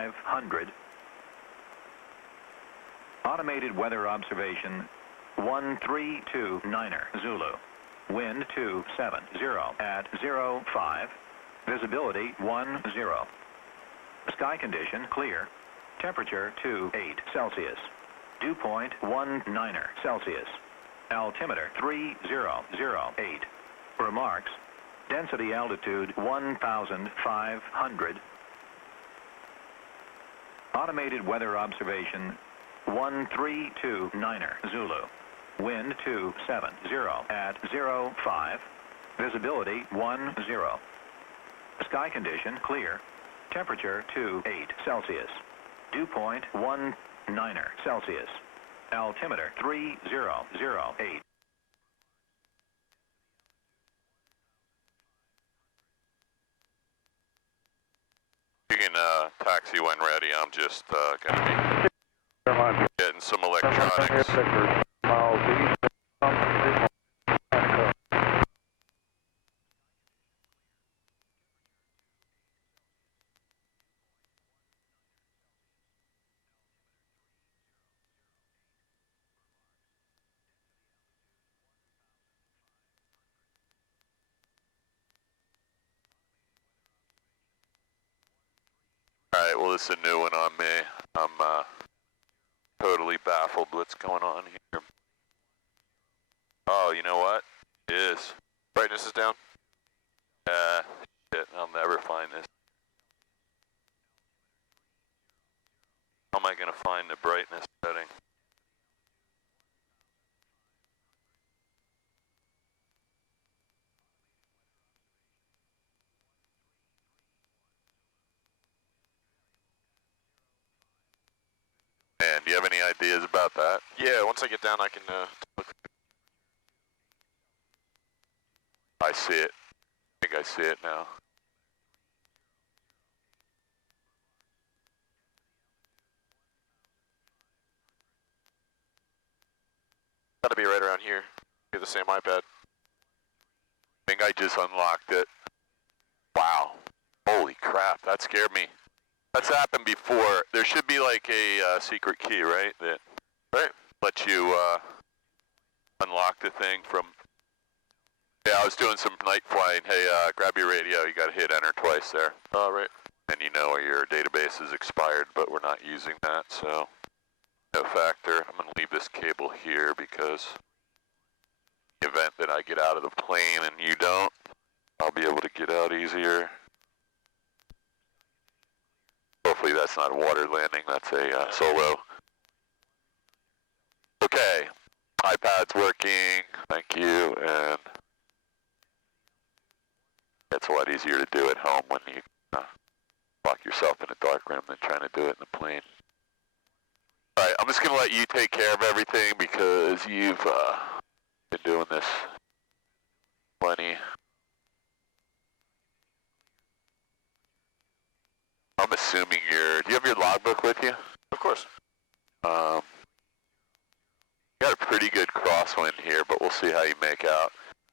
500. Automated weather observation 1329er Zulu. Wind 270 at 05. Visibility 10. Sky condition clear. Temperature 28 Celsius. Dew point 19er Celsius. Altimeter 3008. Remarks. Density altitude 1,500. Automated weather observation 1329er Zulu. Wind 270 at 05. Visibility 10. Sky condition clear. Temperature 28 Celsius. Dew point 19er Celsius. Altimeter 3008. You can taxi when ready. I'm just going to be getting some electronics. Alright, well this is a new one on me. I'm totally baffled what's going on here. Oh, you know what? It is. Brightness is down? Shit, I'll never find this. How am I going to find the brightness setting? Man, do you have any ideas about that? Yeah, once I get down I can look. I see it. I think I see it now. Gotta be right around here. Get the same iPad. I think I just unlocked it. Wow. Holy crap, that scared me. That's happened before. There should be like a secret key, right? That lets you unlock the thing from... Yeah, I was doing some night flying. Hey, grab your radio. You gotta hit enter twice there. Oh, right. And you know your database is expired, but we're not using that, so no factor. I'm gonna leave this cable here because in the event that I get out of the plane and you don't, I'll be able to get out easier. Hopefully that's not a water landing, that's a solo. Okay, iPad's working, thank you, and it's a lot easier to do at home when you lock yourself in a dark room than trying to do it in the plane. Alright, I'm just going to let you take care of everything because you've been doing this plenty. I'm assuming do you have your logbook with you? Of course. You got a pretty good crosswind here, but we'll see how you make out.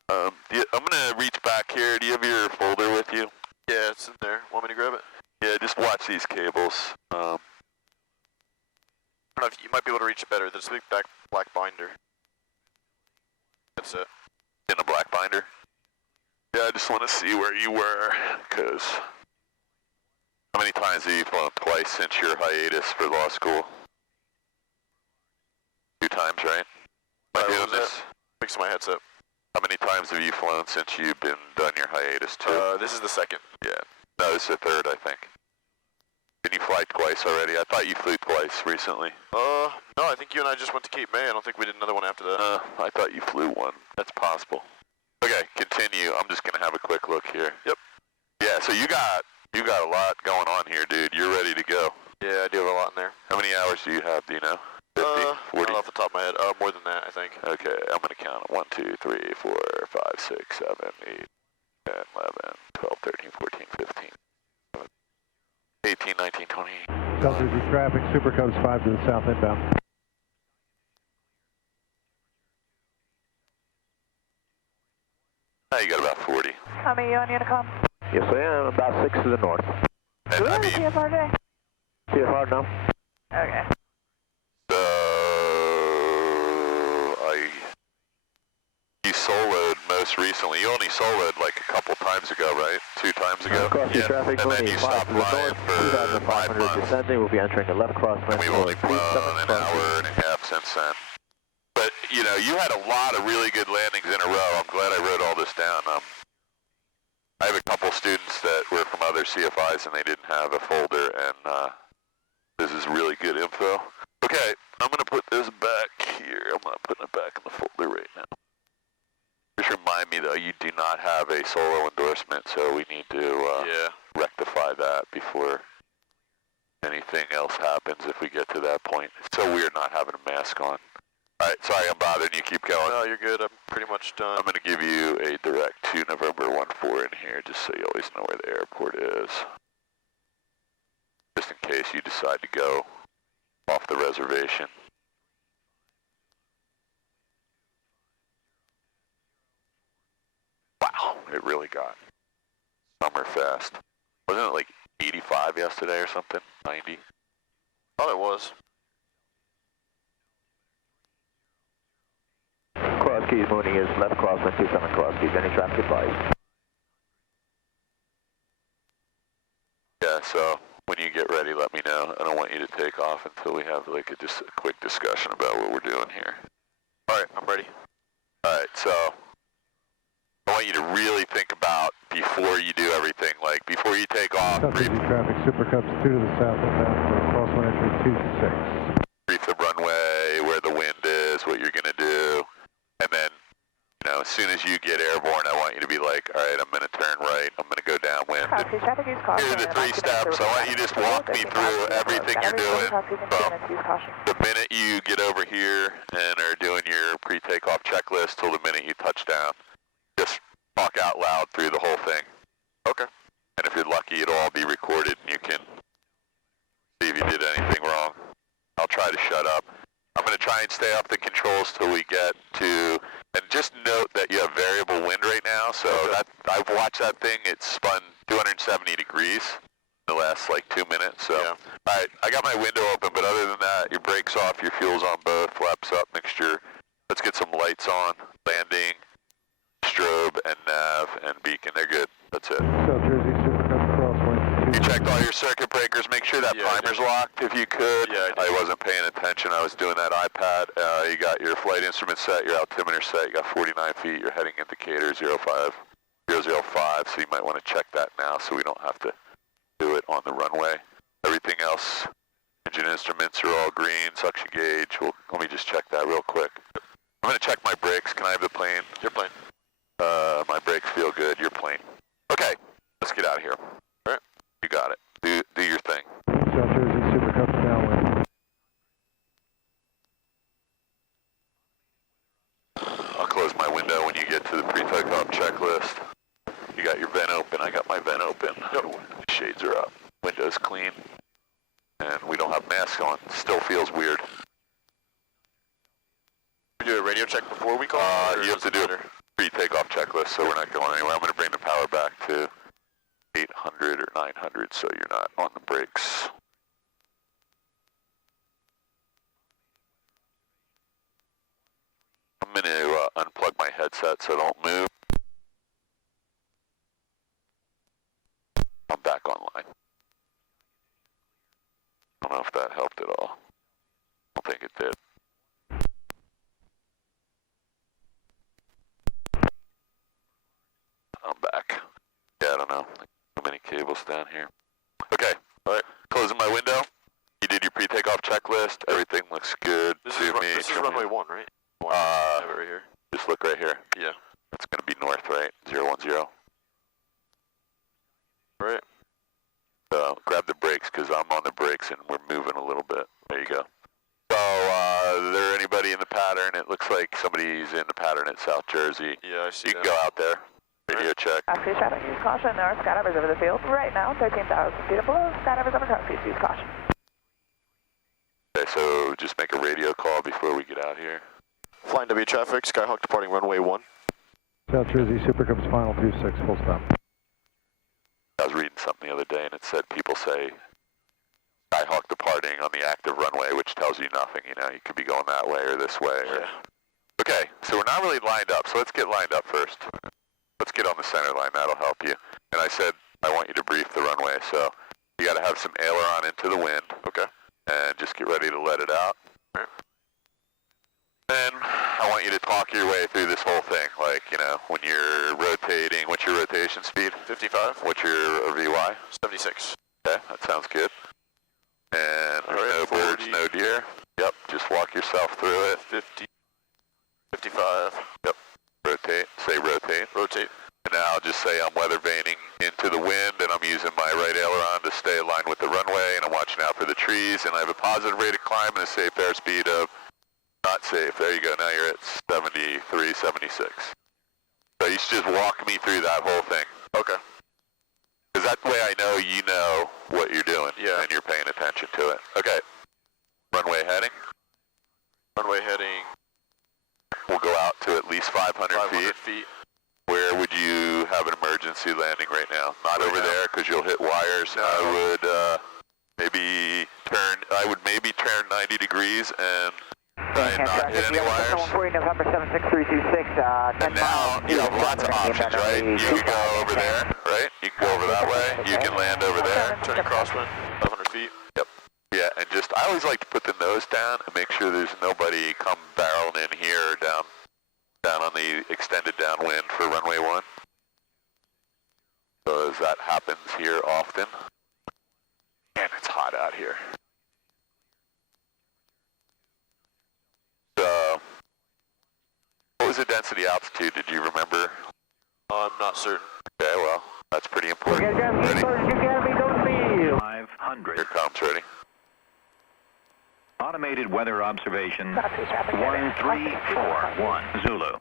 I'm going to reach back here. Do you have your folder with you? Yeah, it's in there. Want me to grab it? Yeah, just watch these cables. I don't know if you might be able to reach it better. There's a big black binder. That's it. In a black binder? Yeah, I just want to see where you were, because how many times have you flown? Twice since your hiatus for law school? 2 times, right? Am I doing this? Fixing my headset. How many times have you flown since you've been done your hiatus too? This is the second. Yeah. No, this is the third, I think. Did you fly twice already? I thought you flew twice recently. No, I think you and I just went to Cape May. I don't think we did another one after that. I thought you flew one. That's possible. Okay, continue. I'm just gonna have a quick look here. Yep. Yeah, so you got a lot going on here, dude. You're ready to go. Yeah, I do have a lot in there. How many hours do you have, do you know? 50, 40? Off the top of my head. More than that, I think. Okay, I'm gonna count it. 1, 2, 3, 4, 5, 6, 7, 8, 10, 11, 12, 13, 14, 15, 18, 19, 20. Delta Z traffic, Supercoast 5 to the south inbound. Now you got about 40. How many you on Unicom? Yes, I am. About 6 to the north. And I mean, CFR now. Okay. So, you soloed most recently. You only soloed like a couple times ago, right? 2 times ago? Cross the traffic, And then you stopped flying for 5 months. descending. We'll be entering the left crosswind. And we've only flown an hour and a half since then. But, you know, you had a lot of really good landings in a row. I'm glad I wrote all this down. I have a couple students that were from other CFIs and they didn't have a folder, and this is really good info. Okay, I'm going to put this back here. I'm not putting it back in the folder right now. Just remind me, though, you do not have a solo endorsement, so we need to rectify that before anything else happens if we get to that point. It's so weird not having a mask on. All right, sorry I'm bothering you. Keep going. No, you're good. I'm pretty much done. I'm going to give you a direct to November 14 in here, just so you always know where the airport is. Just in case you decide to go off the reservation. Wow, it really got summer fast. Wasn't it like 85 yesterday or something? 90? Oh, it was. Cross keys, Mooney is left crosswind 27 cross keys. Any traffic advised? Yeah, so when you get ready, let me know. I don't want you to take off until we have like just a quick discussion about what we're doing here. All right, I'm ready. All right, so I want you to really think about before you do everything, like before you take off. South Jersey traffic, Super Cups 2 to the south inbound for crosswind entry 26. Brief the runway, where the wind is, what you're going to do, and then, you know, as soon as you get airborne, I want you to be like, all right, I'm going to turn right, I'm going to go downwind. Copy, traffic use caution. Here are the 3 steps. I want you to just walk me through everything you're doing. The minute you get over here and are doing your pre-takeoff checklist till the minute you touch down, just talk out loud through the whole thing. Okay. And if you're lucky, it'll all be recorded and you can see if you did anything wrong. I'll try to shut up. I'm going to try and stay off the controls till we get to, and just note that you have variable wind right now, so that I've watched that thing, it spun 270 degrees in the last like 2 minutes, so. Yeah. All right, I got my window open, but other than that, your brakes off, your fuel's on both, flaps up, mixture. Let's get some lights on, landing, strobe, and nav, and beacon, they're good, that's it. South Jersey Super Cups crosswind 26. You checked all your circuit breakers, make sure that primer's locked if you could. Yeah, I wasn't paying attention, I was doing that iPad. You got your flight instrument set, your altimeter set, you got 49 feet, your heading indicator 005, so you might want to check that now so we don't have to do it on the runway. Everything else, engine instruments are all green, suction gauge, let me just check that real quick. I'm going to check my brakes, can I have the plane? Your plane. My brakes feel good, your plane. Okay, let's get out of here. All right, you got it. Do your thing. South Jersey Super Cups downwind. I'll close my window when you get to the pre-takeoff checklist. You got your vent open, I got my vent open. Shades are up, window's clean, and we don't have masks on. Still feels weird. We do a radio check before we call? You have to do a pre-takeoff checklist, so we're not going anywhere. I'm going to bring the power back to 800 or 900, so you're not on the brakes. I'm going to unplug my headset so don't move. I'm back online. I don't know if that helped at all. I don't think it did. I'm back. Yeah, I don't know. Too many cables down here. Okay, all right. Closing my window. You did your pre-takeoff checklist. Everything looks good. This is runway 1, right? I have it right here. Just look right here. Yeah. That's going to be north, right? 010. Right. So grab the brakes because I'm on the brakes and we're moving a little bit. There you go. So, is there anybody in the pattern? It looks like somebody's in the pattern at South Jersey. Yeah, I see You can go out there. Radio check. Copy, traffic use caution. There are skydivers over the field right now, 13,000 feet below. Skydivers over cross keys, use caution. Okay, so just make a radio call before we get out here. Flying W traffic, Skyhawk departing runway 1. South Jersey Super Cups final 26, full stop. I was reading something the other day and it said people say Skyhawk departing on the active runway, which tells you nothing, you know, you could be going that way or this way. Or... Okay, so we're not really lined up, so let's get lined up first. Let's get on the center line, that'll help you. And I said I want you to brief the runway, so you gotta have some aileron into the wind, okay? And just get ready to let it out. Then I want you to talk your way through this whole thing, like, you know, when you're rotating, what's your rotation speed? 55. What's your VY? 76. Okay, that sounds good. And there's no 40. birds, no deer. Yep, just walk yourself through it. 50. 55. Yep, rotate, say rotate. Rotate. And now I'll just say I'm weather vaning into the wind and I'm using my right aileron to stay aligned with the runway and I'm watching out for the trees and I have a positive rate of climb and a safe airspeed of not safe. There you go, now you're at 73, 76. So you should just walk me through that whole thing. Okay. Because that way I know you know what you're doing Yeah. and you're paying attention to it. Okay, runway heading. Runway heading. We'll go out to at least 500 feet. Where would you have an emergency landing right now? Not Right over now. there because you'll hit wires. No. I would maybe turn 90 degrees and try and not hit any wires. 140 November 76326, And now you have lots of options, right? You can go over there, right? You can go over that way. You can land over there. Turning crosswind. 500 feet. Yep. Yeah, and just, I always like to put the nose down and make sure there's nobody come barreling in here or down on the extended downwind for runway 1. Because that happens here often. Man, it's hot out here. So, what was the density altitude, did you remember? I'm not certain. Okay, well, that's pretty important. Ready? 500. Here it comes, ready? Automated weather observation Copy, traffic heading. 1341 Zulu.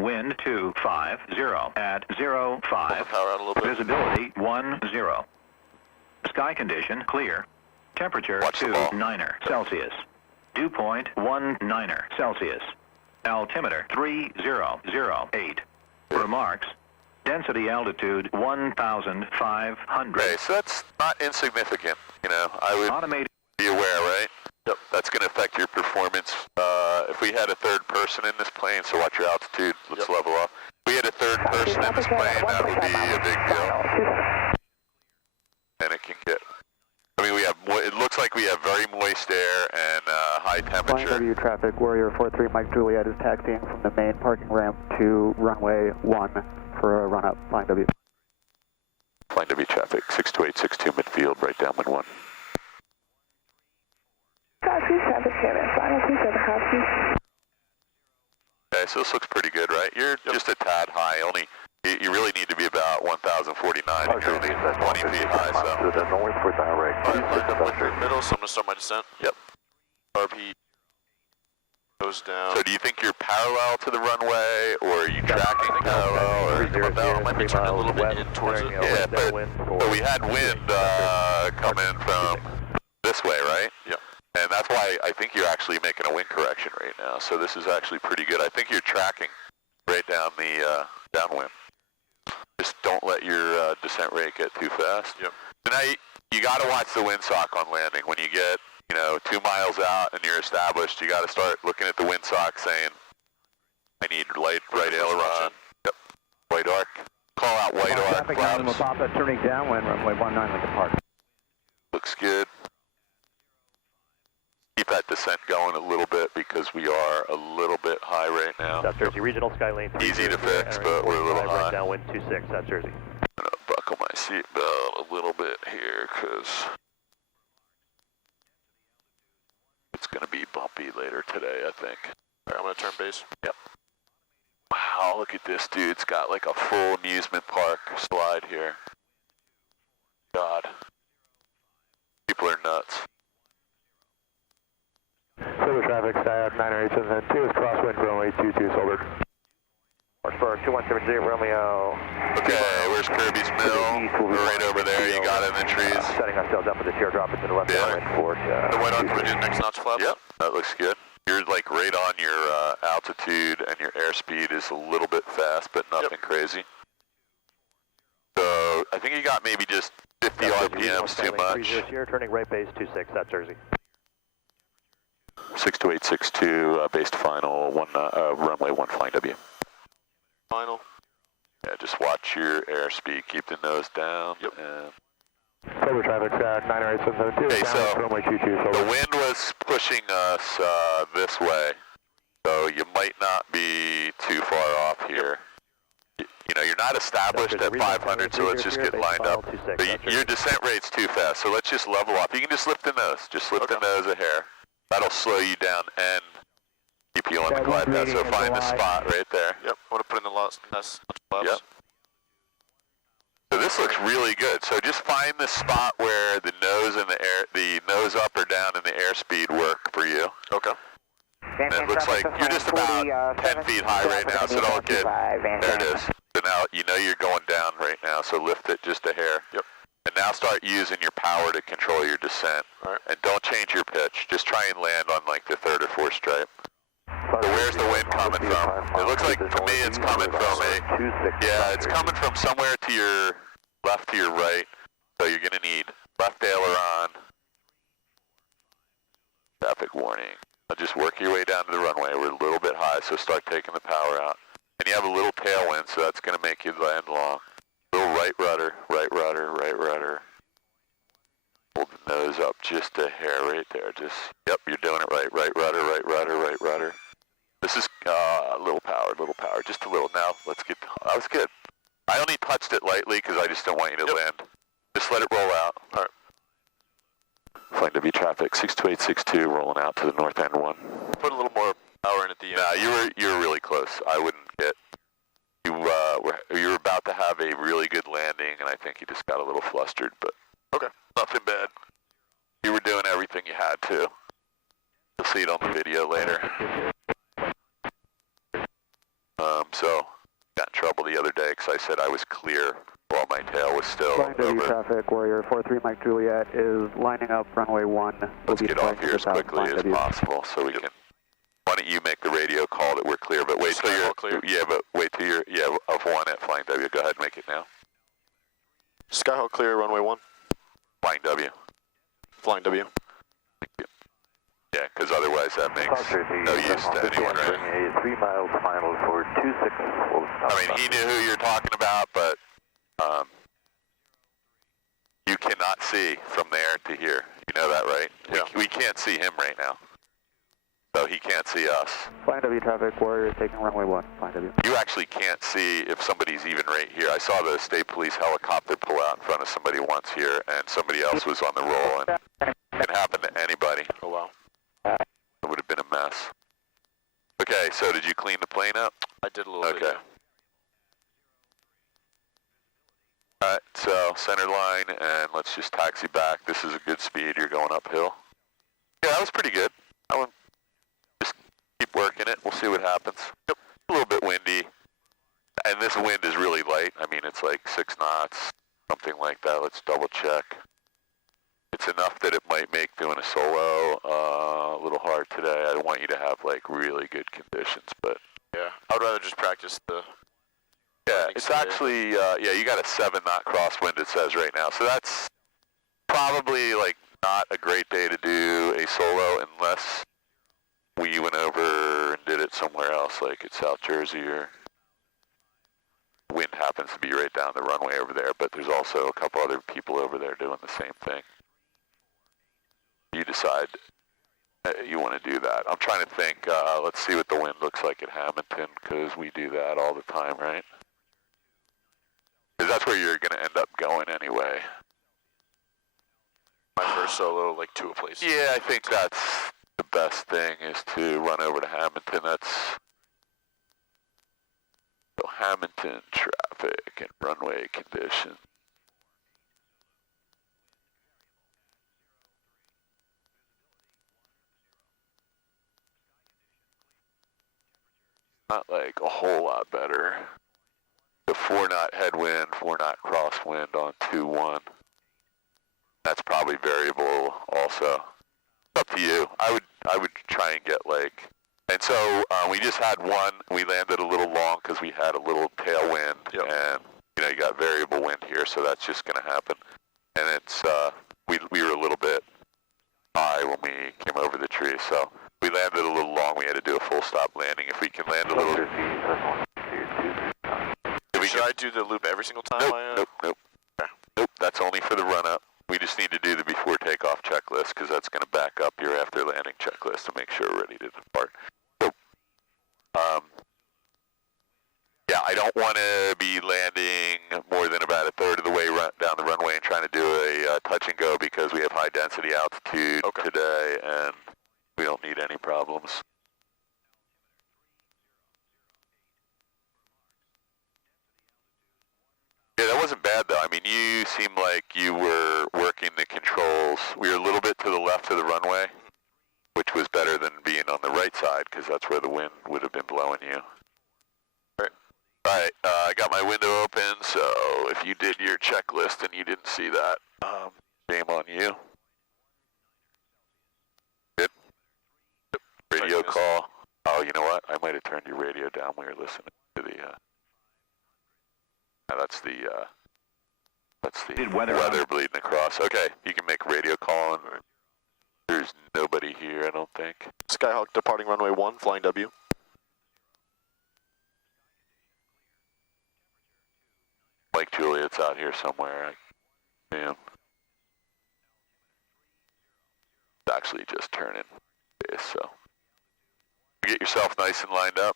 Wind 250 at 05. Pull the power out a little bit. Visibility 10. Sky condition clear. Temperature Watch the ball. 29 Celsius. Dew point 19 Celsius. Altimeter 3008. Remarks. Density altitude 1,500. Okay, so that's not insignificant, you know. I would Automated. be aware, right? Yep. That's going to affect your performance. If we had a third person in this plane, so watch your altitude, let's level up. If we had a third person in this plane, that would be a big deal. And it can get, I mean, it looks like we have very moist air and high Flying temperature. W traffic, Warrior 43 Mike Juliet is taxiing from the main parking ramp to runway 1 for a run-up. Flying W. Flying W traffic, 62862 midfield, right downwind 1. Copy, traffic heading. Final 27, copy. Okay, so this looks pretty good, right? You're just a tad high, you really need to be about 1,049 and you're only 20 feet high, so. Middle, so I'm going to start my descent. Yep. RP goes down. So do you think you're parallel to the runway, or are you tracking parallel, or? I might be turning a little bit in towards it. Yeah, but we had wind coming from this way, right? Yep. And that's why I think you're actually making a wind correction right now. So this is actually pretty good. I think you're tracking right down the downwind. Just don't let your descent rate get too fast. Yep. So now you got to watch the windsock on landing. When you get 2 miles out and you're established, you got to start looking at the windsock saying, I need right aileron. Yep. White arc. Call out white arc. Traffic 9 Mapapa turning downwind, runway 19 Lincoln Park. Looks good. Keep that descent going a little bit because we are a little bit high right now. South Jersey Regional Skylane. Easy to fix, but we're a little high. Right downwind 26, South Jersey. I'm going to buckle my seatbelt a little bit here because it's going to be bumpy later today, I think. All right, I'm going to turn base. Yep. Wow, look at this, dude. It's got like a full amusement park slide here. God. People are nuts. Silver traffic, SkyHawk 98772 is crosswind runway 22 Silver. Horsepower 2170 Romeo. Okay, where's Kirby's Mill? We're right over there. You got it in the trees. Setting ourselves up for the teardrop into the left Yeah. downwind for The white arc coming in next notch flaps. Yep, that looks good. You're like right on your altitude and your airspeed is a little bit fast, but nothing crazy. So I think you got maybe just 50 RPM's too much. 30 Sierra, turning right base 26, South Jersey. 62862, base to final, runway 1 flying W. Final. Yeah, just watch your airspeed, keep the nose down. Yep. And Sober traffic, 98772. Okay, so runway 22, the wind was pushing us this way, so you might not be too far off here. You know, you're not established at 500, so let's just get lined up. But your descent rate's too fast, so let's just level off. You can just lift the nose, the nose a hair. That'll slow you down and keep you on the glide path. So find the spot right there. Yep. I want to put in the last laps. Yep. So this looks really good. So just find the spot where the nose and the nose up or down and the airspeed work for you. Okay. And it looks like you're just about 10 feet high right now, so don't get, there it is. So now you know you're going down right now, so lift it just a hair. Yep. And now start using your power to control your descent. All right. And don't change your pitch. Just try and land on like the third or fourth stripe. So where's the wind coming from? It looks like to me it's coming from it's coming from somewhere to your left to your right. So you're gonna need left aileron. Traffic warning. Now just work your way down to the runway. We're a little bit high, so start taking the power out. And you have a little tailwind, so that's gonna make you land long. Little right rudder, right rudder, right rudder. Hold the nose up just a hair right there. Just, yep, you're doing it right. Right rudder, right rudder, right rudder. This is a little power, just a little. Now, let's get, that was good. I only touched it lightly because I just don't want you to land. Just let it roll out. All right. Flying W traffic, 62862, rolling out to the north end 1. Put a little more power in at the end. Nah, you were really close. I wouldn't get, you were about to have a really good landing, and I think you just got a little flustered, but Okay. nothing bad. You were doing everything you had to. You'll see it on the video later. So, got in trouble the other day because I said I was clear while my tail was still Flying W over. traffic, Warrior 43 Mike Juliet is lining up runway 1. Let's get off here as quickly as possible so we can. Why don't you make the radio call that we're clear, but wait till you're clear. Yeah, but wait till you're of 1 at Flying W. Go ahead and make it now. Skyhawk clear, runway 1. Flying W. Flying W. Thank you. Yeah, because otherwise that makes no use to anyone, right? 3 miles final for 26. I mean, he knew who you're talking about, but you cannot see from there to here. You know that, right? Yeah. We can't see him right now, so he can't see us. Flying W traffic, Warrior is taking runway 1. Flying W. You actually can't see if somebody's even right here. I saw the state police helicopter pull out in front of somebody once here, and somebody else was on the roll, and it can happen to anybody. Oh, wow. It would have been a mess. Okay, so did you clean the plane up? I did a little bit. Okay. Alright, so center line, and let's just taxi back. This is a good speed. You're going uphill. Yeah, that was pretty good. I would just keep working it. We'll see what happens. Yep. A little bit windy. And this wind is really light. I mean, it's like 6 knots, something like that. Let's double check. It's enough that it might make doing a solo a little hard today. I don't want you to have like really good conditions, but Yeah. I would rather just practice the... yeah, it's actually, yeah, you got a 7 knot crosswind it says right now. So that's probably like not a great day to do a solo unless we went over and did it somewhere else, like at South Jersey, or wind happens to be right down the runway over there, but there's also a couple other people over there doing the same thing. You decide you want to do that. I'm trying to think, let's see what the wind looks like at Hamilton, because we do that all the time, right? Because that's where you're going to end up going anyway. My first solo, like, to a place. Yeah, I think that's the best thing, is to run over to Hamilton. That's so Hamilton traffic and runway conditions. Not like a whole lot better. The 4 knot headwind, 4 knot crosswind on 2-1. That's probably variable also. It's up to you. I would try and get like, and so we just had one. We landed a little long because we had a little tailwind, Yep. and you know you got variable wind here, so that's just going to happen. and it's we were a little bit high when we came over the tree, so we landed a little long. We had to do a full stop landing. If we can land a little. Should I do the loop every single time? Nope. Nope. That's only for the run up. We just need to do the before takeoff checklist because that's going to back up your after landing checklist to make sure we're ready to depart. So, yeah, I don't want to be landing more than about a third of the way down the runway and trying to do a touch and go because we have high density altitude today and we don't need any problems. Yeah, that wasn't bad though. I mean, you seemed like you were working the controls. We were a little bit to the left of the runway, which was better than being on the right side because that's where the wind would have been blowing you. Alright, I got my window open, so if you did your checklist and you didn't see that, shame on you. Good. Radio call. Oh, you know what? I might have turned your radio down when we were listening to the, that's the weather bleeding across. Okay, you can make radio call and there's nobody here, I don't think. Skyhawk departing runway 1, flying W. Mike Juliet's out here somewhere. I see him. It's actually just turning base, so. Get yourself nice and lined up.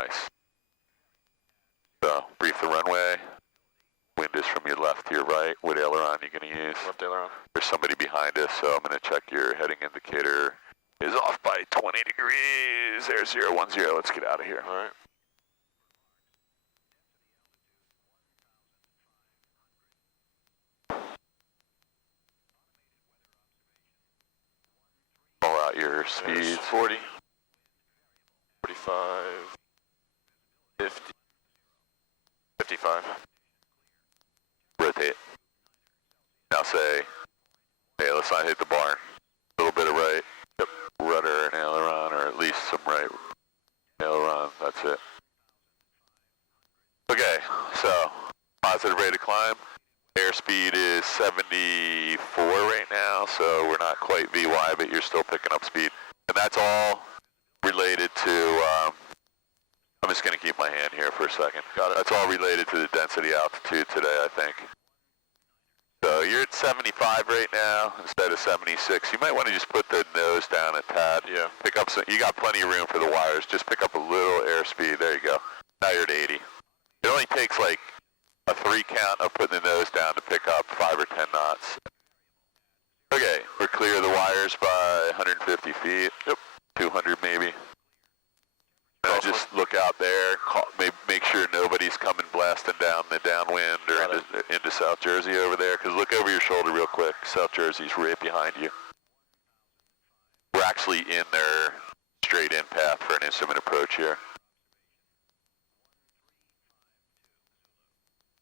Nice. So, brief the runway. Wind is from your left to your right. What aileron are you going to use? Left aileron. There's somebody behind us, so I'm going to check your heading indicator. Is off by 20 degrees. There's 010. Let's get out of here. All right. Pull out your speeds. There's 40, 45, 50, 55. Rotate. Now say, hey, let's not hit the barn. A little bit of right. Yep. Rudder and aileron, or at least some right aileron. That's it. Okay, so positive rate of climb. Airspeed is 74 right now, so we're not quite VY, but you're still picking up speed. And that's all related to, I'm just going to keep my hand here for a second. Got it. That's all related to the density altitude today, I think. So you're at 75 right now instead of 76. You might want to just put the nose down a tad. Yeah. Pick up some, you got plenty of room for the wires. Just pick up a little airspeed. There you go. Now you're at 80. It only takes like a 3 count of putting the nose down to pick up 5 or 10 knots. Okay, we're clear of the wires by 150 feet. Yep. 200 maybe. Now just look out there, make sure nobody's coming blasting down the downwind or into South Jersey over there, because look over your shoulder real quick. South Jersey's right behind you. We're actually in their straight-in path for an instrument approach here.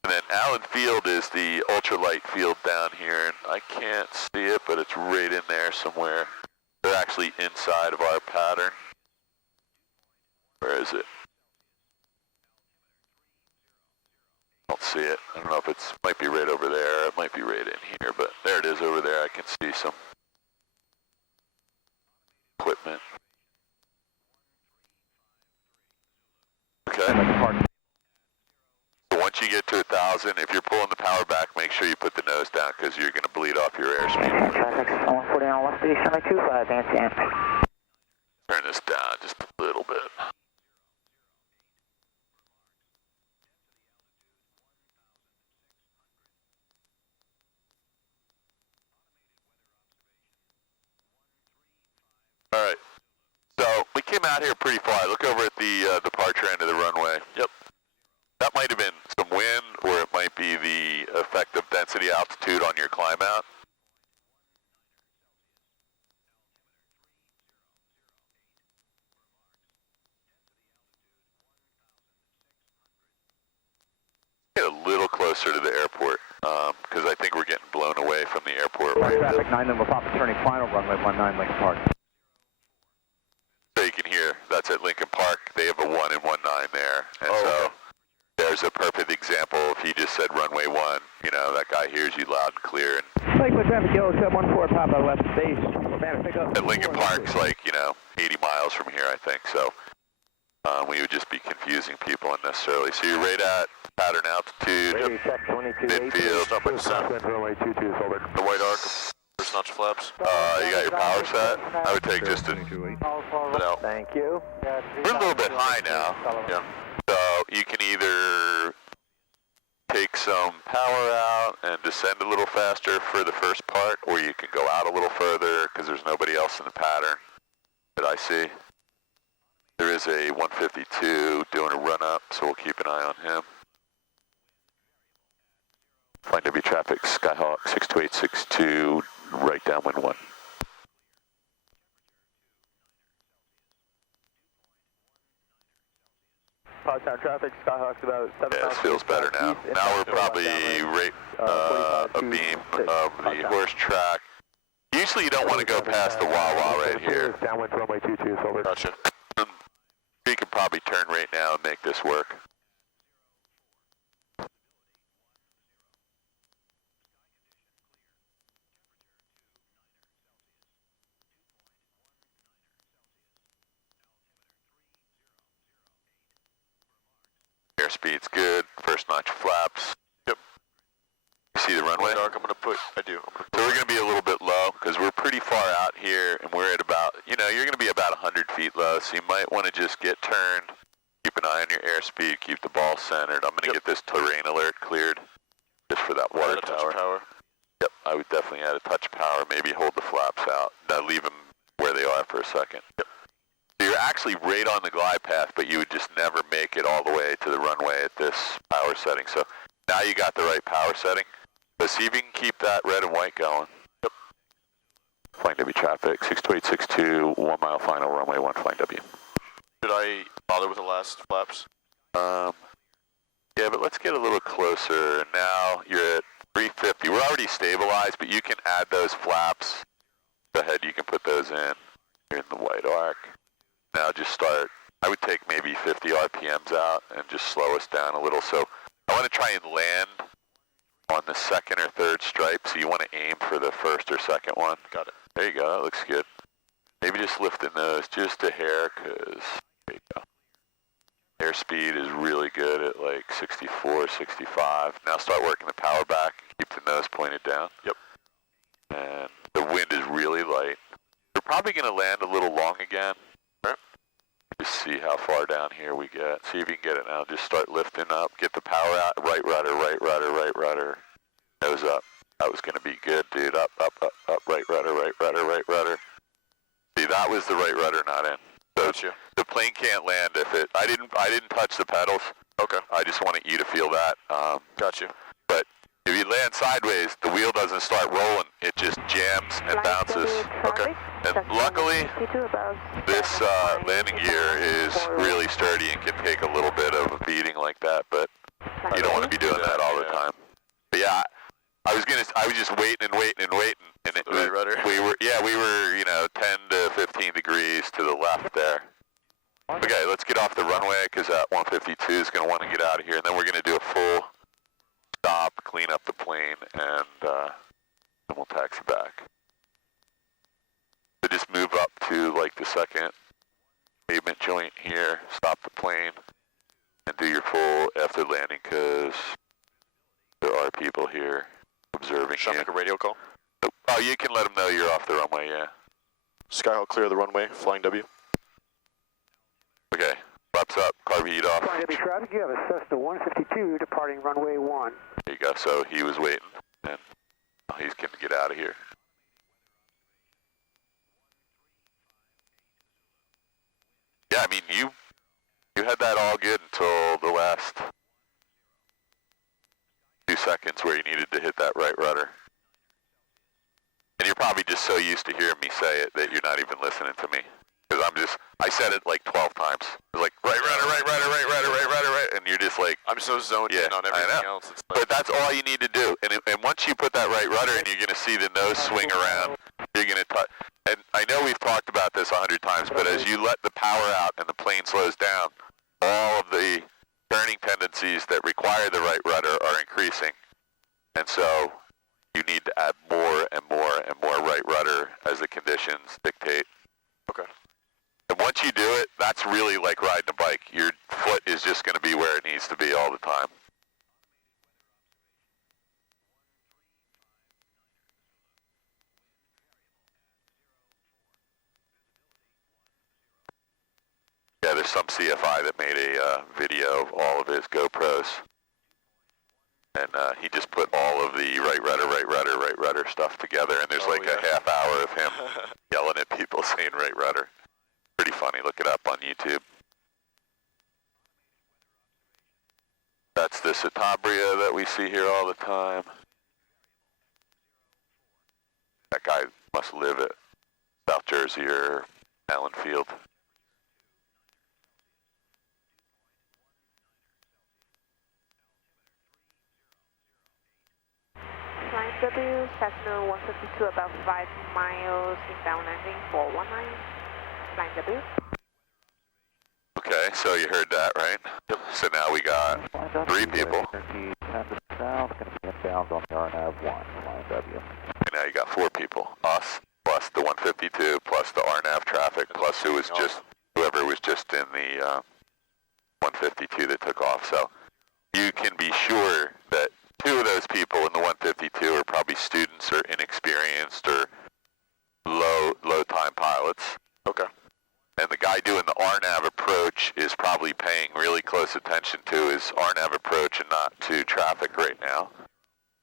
And then Allen Field is the ultralight field down here, and I can't see it, but it's right in there somewhere. They're actually inside of our pattern. Where is it? I don't see it. I don't know if it's, might be right over there. It might be right in here, but there it is over there. I can see some equipment. Okay. So once you get to 1,000, if you're pulling the power back, make sure you put the nose down because you're going to bleed off your airspeed. Traffic 140 on left base, runway 25, and Turn this down just a little bit. All right, so we came out here pretty far. Look over at the departure end of the runway. Yep. That might have been some wind, or it might be the effect of density altitude on your climb out. Get a little closer to the airport, because I think we're getting blown away from the airport. traffic 9, then we'll pop the turning final runway 19 Lincoln Park. So you can hear, that's at Lincoln Park. They have a 1 and 19 there. And Oh, so okay. there's a perfect example. If you just said runway 1, you know, that guy hears you loud and clear. And Lakewood traffic, yellow 714, Papa West base. at Lincoln Park's like, you know, 80 miles from here, I think. So we would just be confusing people unnecessarily. So you're right at pattern altitude, Ready, check 22.8. midfield. Stop by descent. Runway 22 is over. The white arc, first notch flaps. You got your power set? I would take just a... Put out. Thank you. We're a little bit high now. Yeah. So you can either take some power out and descend a little faster for the first part, or you can go out a little further because there's nobody else in the pattern that I see. There is a 152 doing a run up, so we'll keep an eye on him. Flying W traffic, Skyhawk 62862, right downwind 1. Pottstown traffic, Skyhawk's about 7 Yeah, this feels better now. Now we're probably right a beam of the horse track. Usually you don't want to go past the Wawa right here. Downwind runway 22 is over. Gotcha. We could probably turn right now and make this work. Airspeed's good, first notch flaps. Yep. You see the runway? White arc, I'm gonna put, I do. So we're gonna be a little bit low because we're pretty far out here and we're at about, you know, you're gonna be about 100 feet low, so you might want to just get turned, keep an eye on your airspeed, keep the ball centered. I'm gonna get this terrain alert cleared just for that water tower. Yep, I would definitely add a touch power, maybe hold the flaps out, now leave them where they are for a second. Yep. So you're actually right on the glide path, but you would just never make it all the way to the runway at this power setting. So now you got the right power setting. So see if you can keep that red and white going. Yep. Flying W traffic, 62862, 1 mile final, runway 1, flying W. Should I bother with the last flaps? Yeah, but let's get a little closer. Now you're at 350. We're already stabilized, but you can add those flaps. Go ahead, you can put those in. You're in the white arc. Now just start, I would take maybe 50 RPMs out and just slow us down a little. So I want to try and land on the second or third stripe, so you want to aim for the first or second one. Got it. There you go, that looks good. Maybe just lift the nose just a hair, because there you go. Airspeed is really good at like 64, 65. Now start working the power back and keep the nose pointed down. Yep. And the wind is really light. We're probably going to land a little long again. Just see how far down here we get. See if you can get it now. Just start lifting up. Get the power out. Right rudder, right rudder, right rudder. Nose up. That was going to be good, dude. Up, up, up, up. Right rudder, right rudder, right rudder. See, that was the right rudder not in. So Gotcha. the plane can't land if it. I didn't touch the pedals. Okay. I just wanted you to feel that. Gotcha. But if you land sideways, the wheel doesn't start rolling. It just jams and bounces. Okay. And luckily, this landing gear is really sturdy and can take a little bit of a beating like that, but you don't want to be doing that all the time. But yeah, I was just waiting and waiting and waiting, and we were, you know, 10 to 15 degrees to the left there. Okay, let's get off the runway because that 152 is going to want to get out of here, and then we're going to do a full stop, clean up the plane, and then we'll taxi back. So just move up to like the second pavement joint here, stop the plane, and do your full after landing because there are people here observing Should I you. make a radio call? Oh, you can let them know you're off the runway, yeah. Skyhawk clear the runway, flying W. Okay, flaps up, carb heat off. Flying W traffic, you have a Cessna 152 departing runway 1. There you go, so he was waiting, and he's going to get out of here. Yeah, I mean, you had that all good until the last 2 seconds where you needed to hit that right rudder. And you're probably just so used to hearing me say it that you're not even listening to me. Because I said it like 12 times. It was like, right rudder, right rudder, right rudder, right rudder, right, and you're just like... I'm so zoned in on everything else. It's like, but that's all you need to do. And once you put that right rudder in, you're going to see the nose swing around. You're going to touch... And I know we've talked about this 100 times, but as you let the power out and the plane slows down, all of the turning tendencies that require the right rudder are increasing. And so you need to add more and more and more right rudder as the conditions dictate. Okay. And once you do it, that's really like riding a bike. Your foot is just going to be where it needs to be all the time. Yeah, there's some CFI that made a video of all of his GoPros. And he just put all of the right rudder stuff together. And there's a half hour of him yelling at people saying right rudder. Pretty funny. Look it up on YouTube. That's the Citabria that we see here all the time. That guy must live at South Jersey or Allen Field. Flying W, Cessna 152 about 5 miles, inbound landing 419. Flying W. Okay, so you heard that, right? Yep. So now we got 3 people. South, going to be inbound on the RNAV 1, Flying W. And now you got 4 people. Us, plus the 152, plus the RNAV traffic, plus whoever was just in the 152 that took off. So you can be sure that 2 of those people in the 152 are probably students or inexperienced or low time pilots. Okay. And the guy doing the RNAV approach is probably paying really close attention to his RNAV approach and not to traffic right now.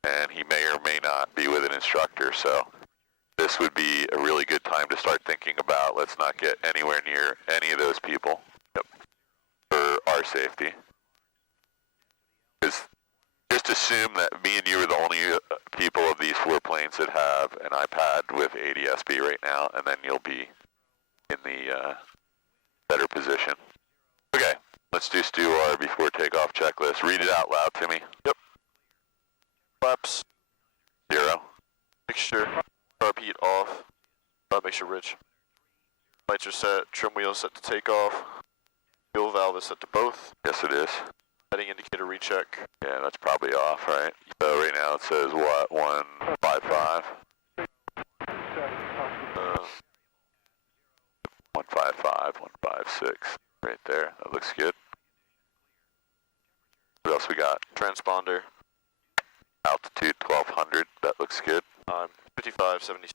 And he may or may not be with an instructor, so this would be a really good time to start thinking about let's not get anywhere near any of those people for our safety. Because just assume that me and you are the only people of these 4 planes that have an iPad with ADS-B right now, and then you'll be in the better position. Okay, let's just do our before takeoff checklist. Read it out loud to me. Yep. Flaps 0. Mixture. Carb heat off. Mixture rich. Lights are set. Trim wheel set to takeoff. Fuel valve is set to both. Yes, it is. Heading indicator recheck. Yeah, that's probably off, right? So right now it says what? 155. 155, 156. Right there. That looks good. What else we got? Transponder. Altitude 1200. That looks good. 5570.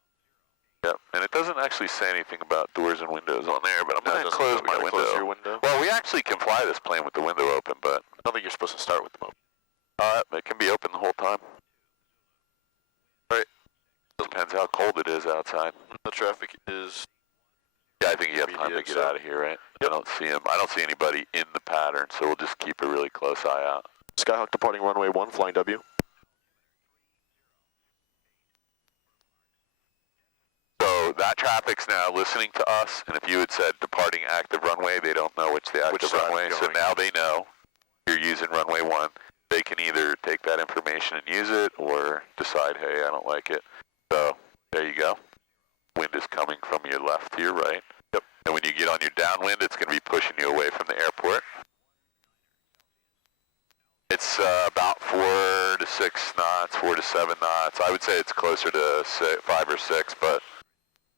Yep. And it doesn't actually say anything about doors and windows on there, but I'm going to close my window. Close your window. Well, we actually can fly this plane with the window open, but I don't think you're supposed to start with them open. It can be open the whole time. Right. Depends how cold it is outside. The traffic is... Yeah, I think you have time to get out of here, right? Yep. I don't see anybody in the pattern, so we'll just keep a really close eye out. Skyhawk departing runway 1, flying W. So that traffic's now listening to us, and if you had said departing active runway, they don't know which the active runway. So now they know you're using runway 1. They can either take that information and use it, or decide, hey, I don't like it. So there you go. Wind is coming from your left to your right. Yep. And when you get on your downwind, it's going to be pushing you away from the airport. It's about 4 to 6 knots, 4 to 7 knots. I would say it's closer to 5 or 6, but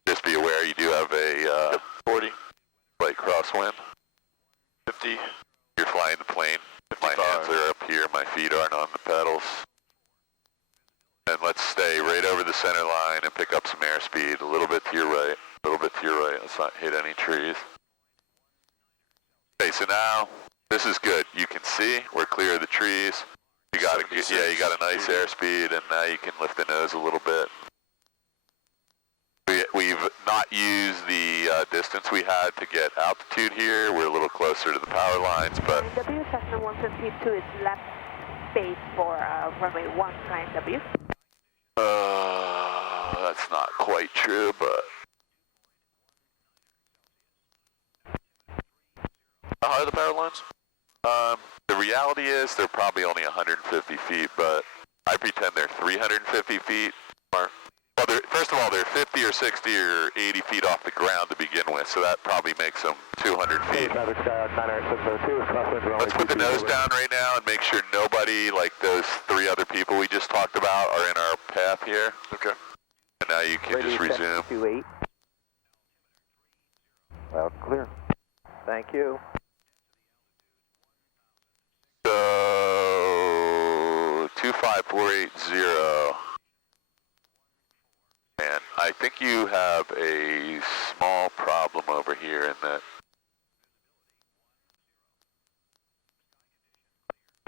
just be aware you do have a 40. Light crosswind. 50. You're flying the plane. 55. My hands are up here, my feet aren't on the pedals. And let's stay right over the center line and pick up some airspeed. A little bit to your right, a little bit to your right. Let's not hit any trees. Okay, so now this is good. You can see we're clear of the trees. You got a nice airspeed, and now you can lift the nose a little bit. We've not used the distance we had to get altitude here. We're a little closer to the power lines, but... W, Cessna 152 is left base for runway 1, flying W. That's not quite true, but... How high are the power lines? The reality is they're probably only 150 feet, but I pretend they're 350 feet. Well, they're first of all, they're 50 or 60 or 80 feet off the ground to begin with, so that probably makes them 200 feet. Traffic Skyhawk 90602, crosswind runway Let's put the nose down right now and make sure nobody, like those 3 other people we just talked about, are in our path here. Okay. And now you can just resume. 28. Loud and clear. Thank you. So, 25480. And I think you have a small problem over here in that.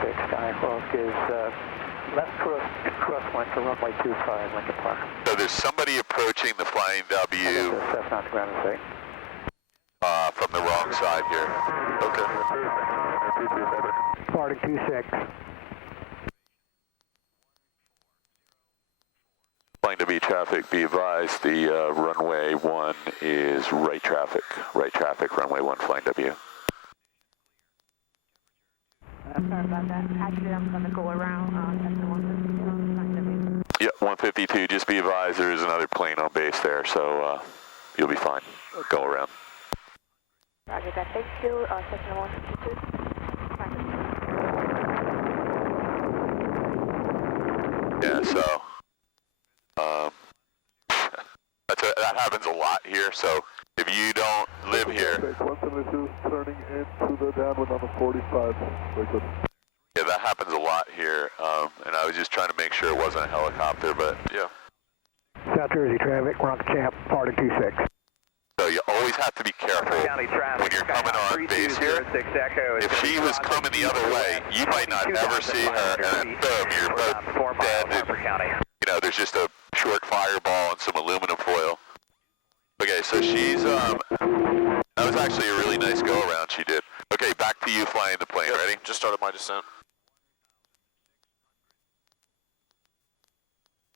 Skyhawk is left crosswind for runway 25, Lincoln Park. So there's somebody approaching the Flying W That's not the ground mistake. from the wrong side here. Okay. Parting 26. Flying W traffic, be advised, the runway 1 is right traffic, runway 1, Flying W. Sorry about that. Actually, I'm going to go around Cessna 152. Yep, 152, just be advised there's another plane on base there, so you'll be fine. Go around. Roger that. Thank you. Cessna 152. Yeah, so that happens a lot here, so if you don't live here. 172 turning into the downwind on the 45. Very good. Yeah, that happens a lot here, and I was just trying to make sure it wasn't a helicopter, but yeah. South Jersey traffic, we're on camp, parting 26. So you always have to be careful when you're coming on base here. If she was coming the other way, you might not ever see her, and then boom, you're both dead. You know, there's just a short fireball and some aluminum foil. Okay, so she's, that was actually a really nice go-around she did. Okay, back to you flying the plane, ready? Just started my descent.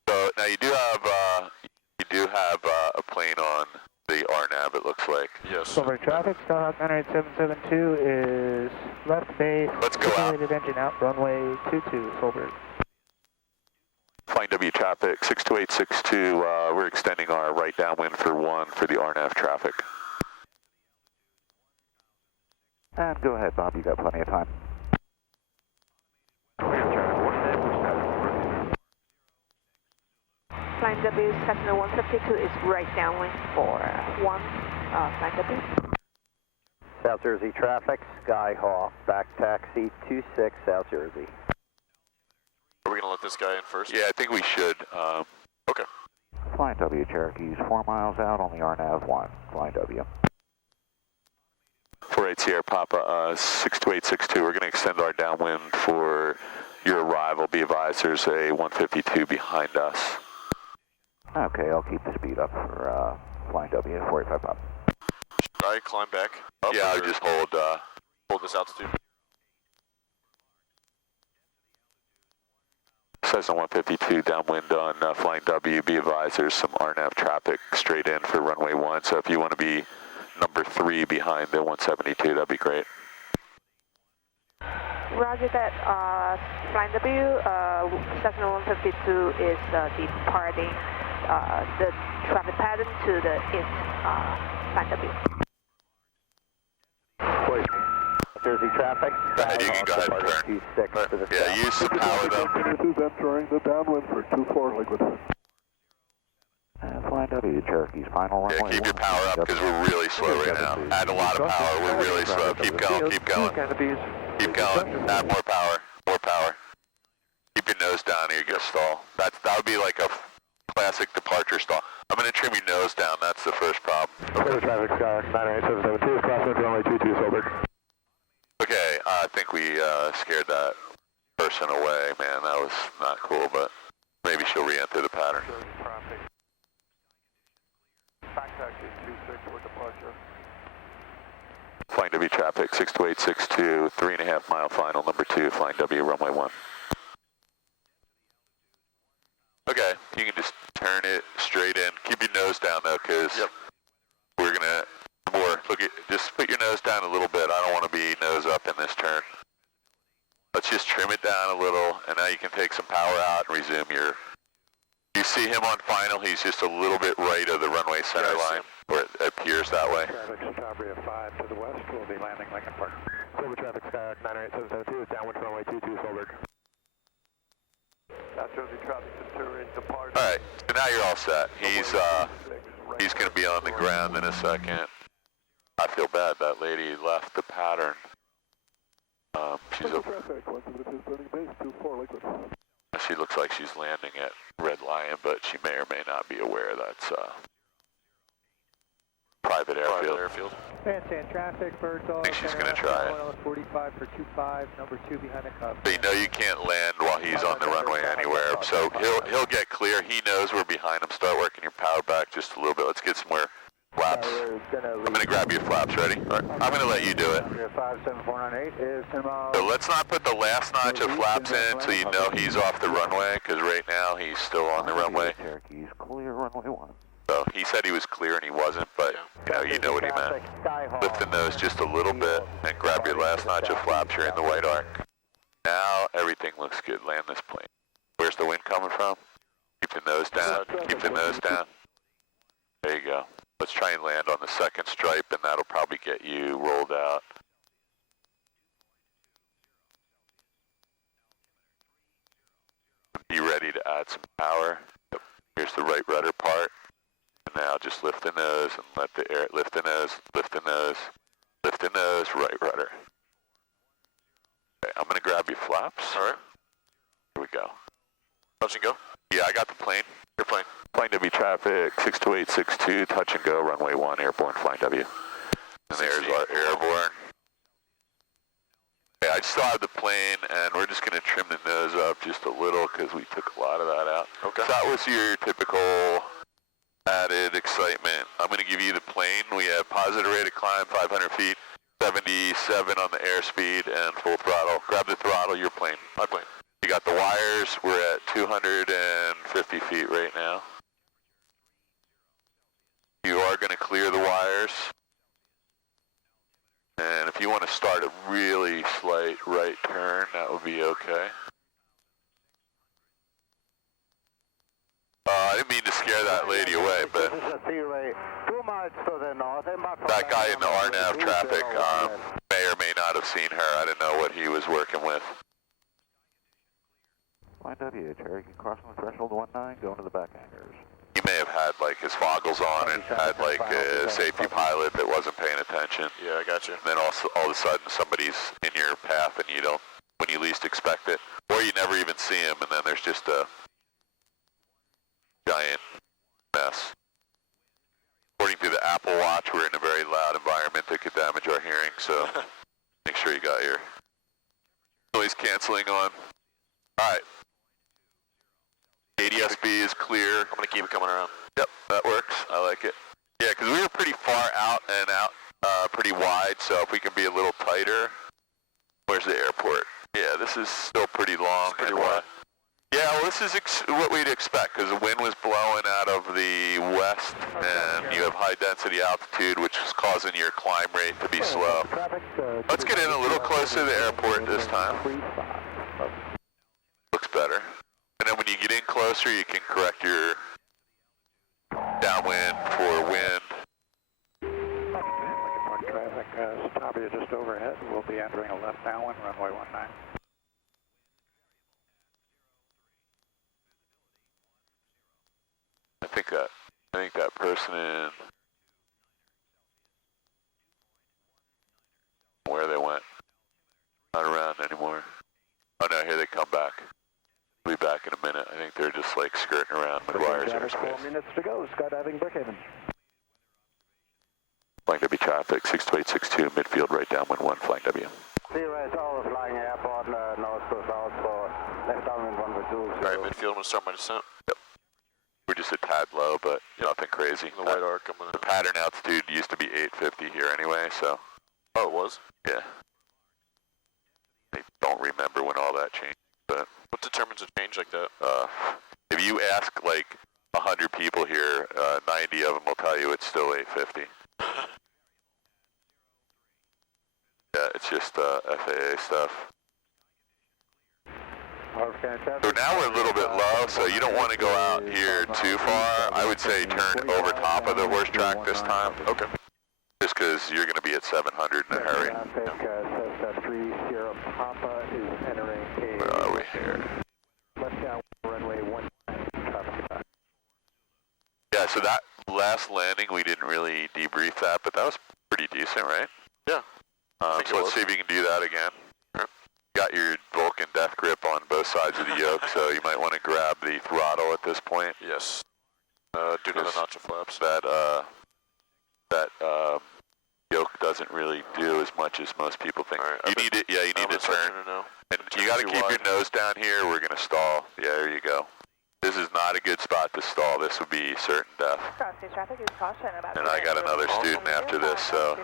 So now you do have a plane on the RNAV, it looks like. Yes. Over traffic, Skyhawk 98772 is left base. Let's go out. Engine out, runway 22, Solberg. Flying W traffic, 62862, we're extending our right downwind for 1 for the RNAV traffic. And go ahead, Bob, you got plenty of time. Flying W, Cessna 152 is right downwind for 1, Flying W. South Jersey traffic, Skyhawk, back taxi 26, South Jersey. Are we going to let this guy in first? Yeah, I think we should. Okay. Flying W Cherokee's 4 miles out on the RNAV 1, Flying W. 48 Sierra Papa, 62862, we're going to extend our downwind for your arrival. Be advised there's a 152 behind us. Okay, I'll keep the speed up for Flying W at 45 Pop. Should I climb back up? Yeah, I'll just hold this altitude. Cessna 152 downwind on Flying W. Be advised there's some RNAV traffic straight in for runway 1, so if you want to be number 3 behind the 172, that'd be great. Roger that. Flying W, Cessna 152 is departing the traffic pattern to the east, Flying W. Jersey traffic. Go ahead, you can go ahead and turn. Yeah, use some power though. Entering the downwind for 24 liquid. Flying W Cherokee's final runway. Yeah, keep your power up because we're really slow right now. Add a lot of power, we're really slow. Keep going, keep going. Keep going, add more power, more power. Keep your nose down here, you go stall. That would be like a classic departure stall. I'm going to trim your nose down, that's the first problem. Okay. Traffic Skyhawk 98772, crosswind runway 22, Solberg. Okay, I think we scared that person away, man. That was not cool, but maybe she'll re-enter the pattern. Back taxi 26 for departure. Flying W traffic, 62862, 3.5 mile final, number 2, Flying W, runway 1. Okay, you can just turn it straight in. Keep your nose down though, because we're going to just put your nose down a little bit. I don't want to be nose up in this turn. Let's just trim it down a little, and now you can take some power out and resume your You see him on final, he's just a little bit right of the runway center line, or it appears that way. Traffic Chatabria 5 to the west, we'll be landing Lincoln Park. Silver traffic, Skyhawk 98772 is downwind to runway 22, Solberg. South Jersey traffic Centurion departing. All right, so now you're all set. He's going to be on the ground in a second. I feel bad, that lady left the pattern. She looks like she's landing at Red Lion, but she may or may not be aware that's private airfield. Fan traffic, birds all. I think she's going to try it. 45 for 25, number 2 behind the cup. But you know you can't land while he's on the runway anywhere, so he'll get clear. He knows we're behind him. Start working your power back just a little bit. Let's get some more flaps. I'm going to grab your flaps. Ready? All right. I'm going to let you do it. 57498 is So let's not put the last notch of flaps in until you know he's off the runway, because right now he's still on the runway. Cherokee's clear, runway 1. So he said he was clear and he wasn't, but you know what he meant. Lift the nose just a little bit and grab your last notch of flaps. You're in the white arc. Now everything looks good. Land this plane. Where's the wind coming from? Keep the nose down. Keep the nose down. There you go. Let's try and land on the second stripe, and that'll probably get you rolled out. Be ready to add some power. Here's the right rudder part. And now just lift the nose and let the air, lift the nose, lift the nose, lift the nose, right rudder. Okay, I'm going to grab your flaps. All right. Here we go. Touch and go? Yeah, I got the plane. Your plane. Plane W traffic, 62862, touch and go, runway 1, airborne, flying W. And there's our airborne. Okay, I still have the plane, and we're just going to trim the nose up just a little because we took a lot of that out. Okay. So that was your typical added excitement. I'm going to give you the plane. We have positive rate of climb, 500 feet, 77 on the airspeed, and full throttle. Grab the throttle, your plane. My plane. You got the wires. We're at 250 feet right now. You are going to clear the wires. And if you want to start a really slight right turn, that would be okay. I didn't mean to scare that lady away, but that guy in the RNAV traffic may or may not have seen her. I didn't know what he was working with. Flying W, Cherokee crossing the threshold 19, going to the back hangars. He may have had like his foggles on and had like a safety pilot that wasn't paying attention. Yeah, I got you. And then also all of a sudden somebody's in your path and you don't, when you least expect it, or you never even see him, and then there's just a giant mess. According to the Apple Watch, we're in a very loud environment that could damage our hearing, so make sure you got your noise canceling on. All right. ADSB is clear. I'm going to keep it coming around. Yep, that works. I like it. Yeah, because we were pretty far out and out, pretty wide, so if we can be a little tighter. Where's the airport? Yeah, this is still pretty long. It's pretty wide. Yeah, well, this is what we'd expect, because the wind was blowing out of the west, and you have high density altitude, which is causing your climb rate to be slow. Let's get in a little closer to the airport this time. Looks better. And then when you get in closer, you can correct your downwind for wind. Lincoln Park traffic, Tabia just overhead. We'll be entering a left downwind, runway 19. I think that person in where they went. Not around anymore. Oh no, here they come back. We'll be back in a minute. I think they're just like skirting around McGuire's airspace. 4 minutes to go, skydiving Brookhaven. Flying W traffic, 62862, midfield right downwind 1, flying W. Zero is always flying airport, north to south for left downwind 1 with 2. Alright, midfield, I'm going to start my descent. Yep. We're just a tad low, but nothing crazy. The white arc, I'm going The to... pattern altitude used to be 850 here anyway, so. Oh, it was? Yeah. I don't remember when all that changed, but. What determines a change like that? If you ask like 100 people here, 90 of them will tell you it's still 850. Yeah, it's just FAA stuff. So now we're a little bit low, so you don't want to go out here too far. I would say turn over top of the horse track this time. Okay. Just because you're going to be at 700 in a hurry. Traffic, 30 Papa is entering Where are we here? left down runway 1. Traffic. Yeah, so that last landing, we didn't really debrief that, but that was pretty decent, right? Yeah. So let's see if you can do that again. Got your Vulcan death grip on both sides of the yoke, so you might want to grab the throttle at this point. Yes. Due to the notch of flaps. That yoke doesn't really do as much as most people think. Right, you need to turn. And you got to keep your nose down here. We're going to stall. Yeah, there you go. This is not a good spot to stall. This would be certain death. And I got another student after this, so.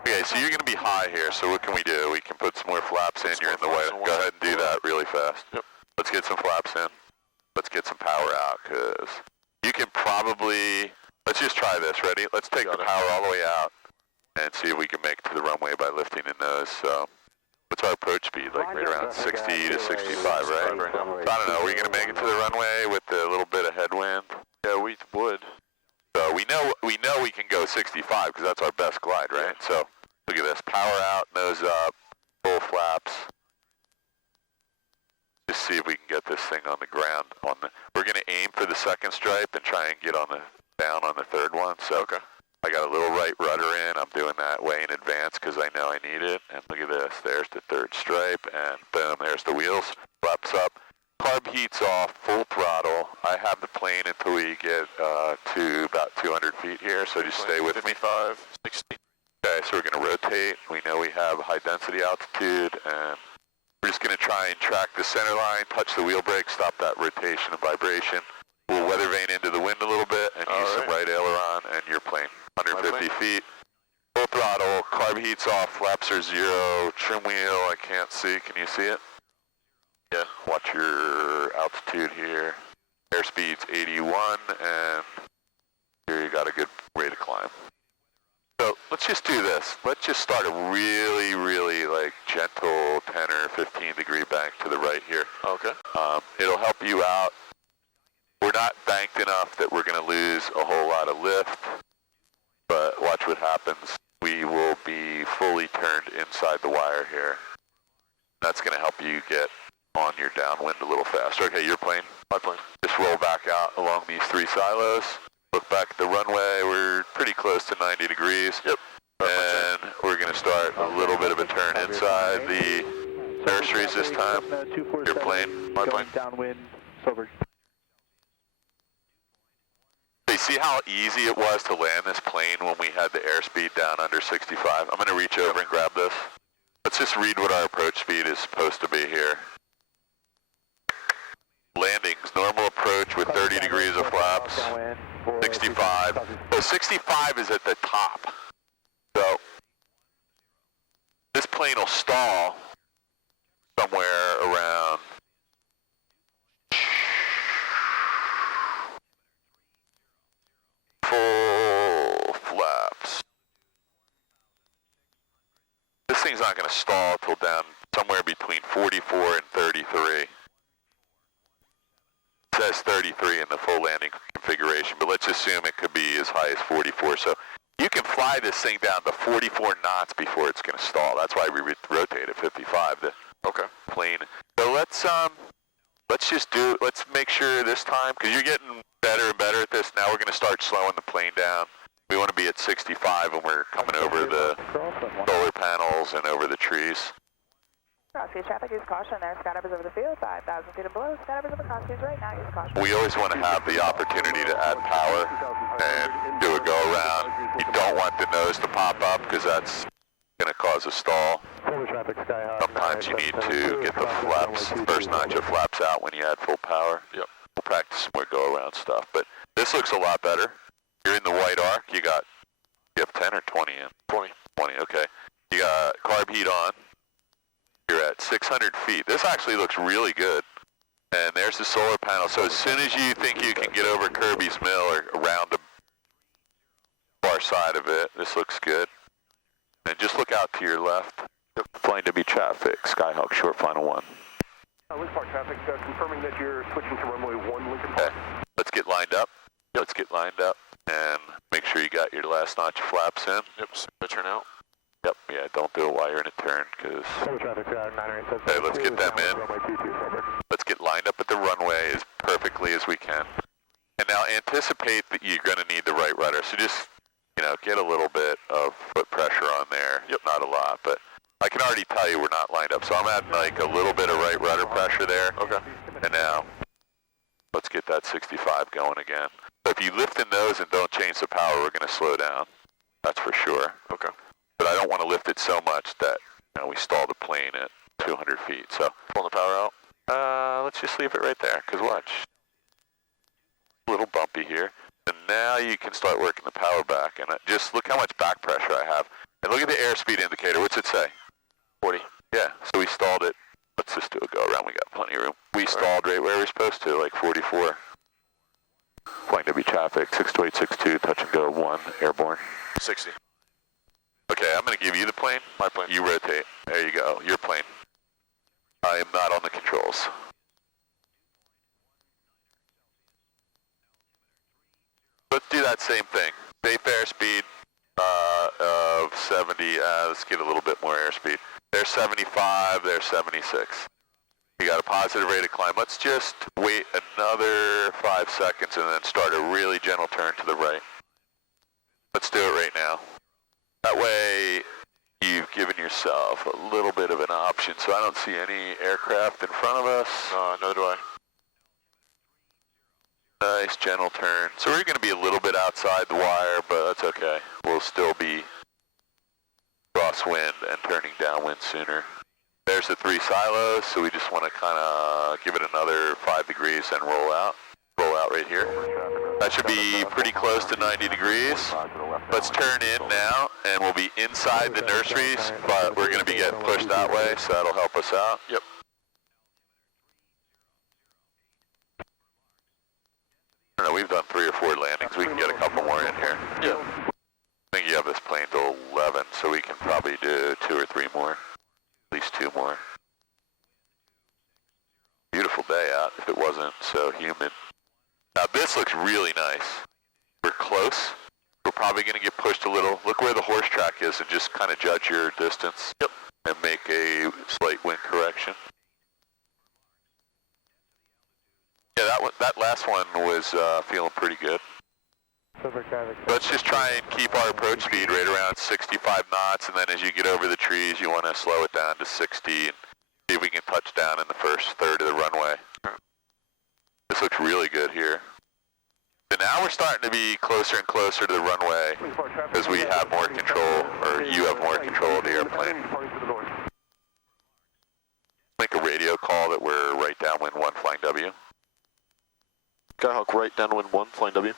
Okay, so you're going to be high here, so what can we do? We can put some more flaps in. You're in the way. Go ahead and do that really fast. Yep. Let's get some flaps in. Let's get some power out, because you can probably, let's just try this. Ready? Let's take the power all the way out and see if we can make it to the runway by lifting the nose. So what's our approach speed? Like right around 60 to 65, right? So I don't know. Are we going to make it to the runway with a little bit of headwind? Yeah, we would. So we know we can go 65 because that's our best glide, right? So look at this. Power out, nose up, full flaps. Just see if we can get this thing on the ground. We're going to aim for the second stripe and try and get down on the third one. So okay. I got a little right rudder in. I'm doing that way in advance because I know I need it. And look at this. There's the third stripe, and boom, there's the wheels. Flaps up. Carb heat's off, full throttle. I have the plane until we get to about 200 feet here, so just stay with 55, 60. Okay, so we're going to rotate. We know we have high density altitude, and we're just going to try and track the center line, touch the wheel brake, stop that rotation and vibration. We'll weather vane into the wind a little bit and use some right aileron, and you're plane 150 feet. Full throttle, carb heat's off, flaps are 0, trim wheel, I can't see. Can you see it? Yeah. Watch your altitude here. Airspeed's 81, and here you got a good rate of climb. So let's just do this. Let's just start a really, really like gentle 10 or 15 degree bank to the right here. Okay. It'll help you out. We're not banked enough that we're going to lose a whole lot of lift, but watch what happens. We will be fully turned inside the wire here. That's going to help you get on your downwind a little faster. Okay, your plane. My plane. Just roll back out along these 3 silos. Look back at the runway. We're pretty close to 90 degrees. Yep. And we're going to start a little bit of a turn inside the nurseries this time. Your plane. My plane. Downwind, silver. You see how easy it was to land this plane when we had the airspeed down under 65? I'm going to reach over and grab this. Let's just read what our approach speed is supposed to be here. Landings, normal approach with 30 degrees of flaps, 65. So 65 is at the top. So this plane will stall somewhere around full flaps. This thing's not going to stall till down somewhere between 44 and 33. It says 33 in the full landing configuration, but let's assume it could be as high as 44. So you can fly this thing down to 44 knots before it's going to stall. That's why we rotate at 55. The plane. So let's make sure this time, because you're getting better and better at this. Now we're going to start slowing the plane down. We want to be at 65 when we're coming over the solar panels and over the trees. Crossfield traffic, use caution there. Skydiver's over the field, 5,000 feet and below. Skydiver's over crossfields right now, use caution. We always want to have the opportunity to add power and do a go around. You don't want the nose to pop up because that's going to cause a stall. Sometimes you need to get the flaps, first notch of flaps out when you add full power. Yep. We'll practice some more go around stuff, but this looks a lot better. You're in the white arc. You have 10 or 20 in? 20. 20, okay. You got carb heat on. You're at 600 feet. This actually looks really good. And there's the solar panel. So as soon as you think you can get over Kirby's Mill or around the far side of it, this looks good. And just look out to your left. Flying to be traffic, Skyhawk short final 1. Lincoln Park traffic, confirming that you're switching to runway 1 Lincoln Park. Okay, let's get lined up. Let's get lined up and make sure you got your last notch of flaps in. Yep, so turn out. Yep, yeah, don't do it while you're in a turn, because... Traffic, 987. Okay, let's get them in. Runway 22, over. Let's get lined up at the runway as perfectly as we can. And now anticipate that you're going to need the right rudder. So just, you know, get a little bit of foot pressure on there. Yep, not a lot, but I can already tell you we're not lined up. So I'm adding like a little bit of right rudder pressure there. Okay. And now, let's get that 65 going again. So if you lift the nose and don't change the power, we're going to slow down. That's for sure. Okay. But I don't want to lift it so much that, you know, we stall the plane at 200 feet. So Pull the power out. let's just leave it right there, because watch. A little bumpy here. And now you can start working the power back. And just look how much back pressure I have. And look at the airspeed indicator. What's it say? 40. Yeah, so we stalled it. Let's just do a go around. We got plenty of room. We stalled right where we're supposed to, like 44. Flying W traffic, 62862, touch and go 1, airborne. 60. Okay, I'm going to give you the plane. My plane. You rotate. There you go, your plane. I am not on the controls. Let's do that same thing. Safe airspeed of 70. Let's get a little bit more airspeed. There's 75, there's 76. You got a positive rate of climb. Let's just wait another 5 seconds and then start a really gentle turn to the right. Let's do it right now. That way you've given yourself a little bit of an option. So I don't see any aircraft in front of us. Neither do I. Nice gentle turn. So we're going to be a little bit outside the wire, but that's okay. We'll still be crosswind and turning downwind sooner. There's the 3 silos, so we just want to kind of give it another 5 degrees and roll out. Roll out right here. That should be pretty close to 90 degrees. Let's turn in now, and we'll be inside the nurseries, but we're going to be getting pushed that way, so that'll help us out. Yep. I don't know, we've done 3 or 4 landings. We can get a couple more in here. Yeah. I think you have this plane till 11, so we can probably do 2 or 3 more. At least 2 more. Beautiful day out if it wasn't so humid. Now this looks really nice. We're close. We're probably going to get pushed a little. Look where the horse track is and just kind of judge your distance. Yep. And make a slight wind correction. Yeah, that last one was feeling pretty good. Let's just try and keep our approach speed right around 65 knots, and then as you get over the trees, you want to slow it down to 60 and see if we can touch down in the first third of the runway. This looks really good here. So now we're starting to be closer and closer to the runway as we have more control, or you have more control of the airplane. Make a radio call that we're right downwind 1 flying W. Skyhawk right downwind 1 flying W.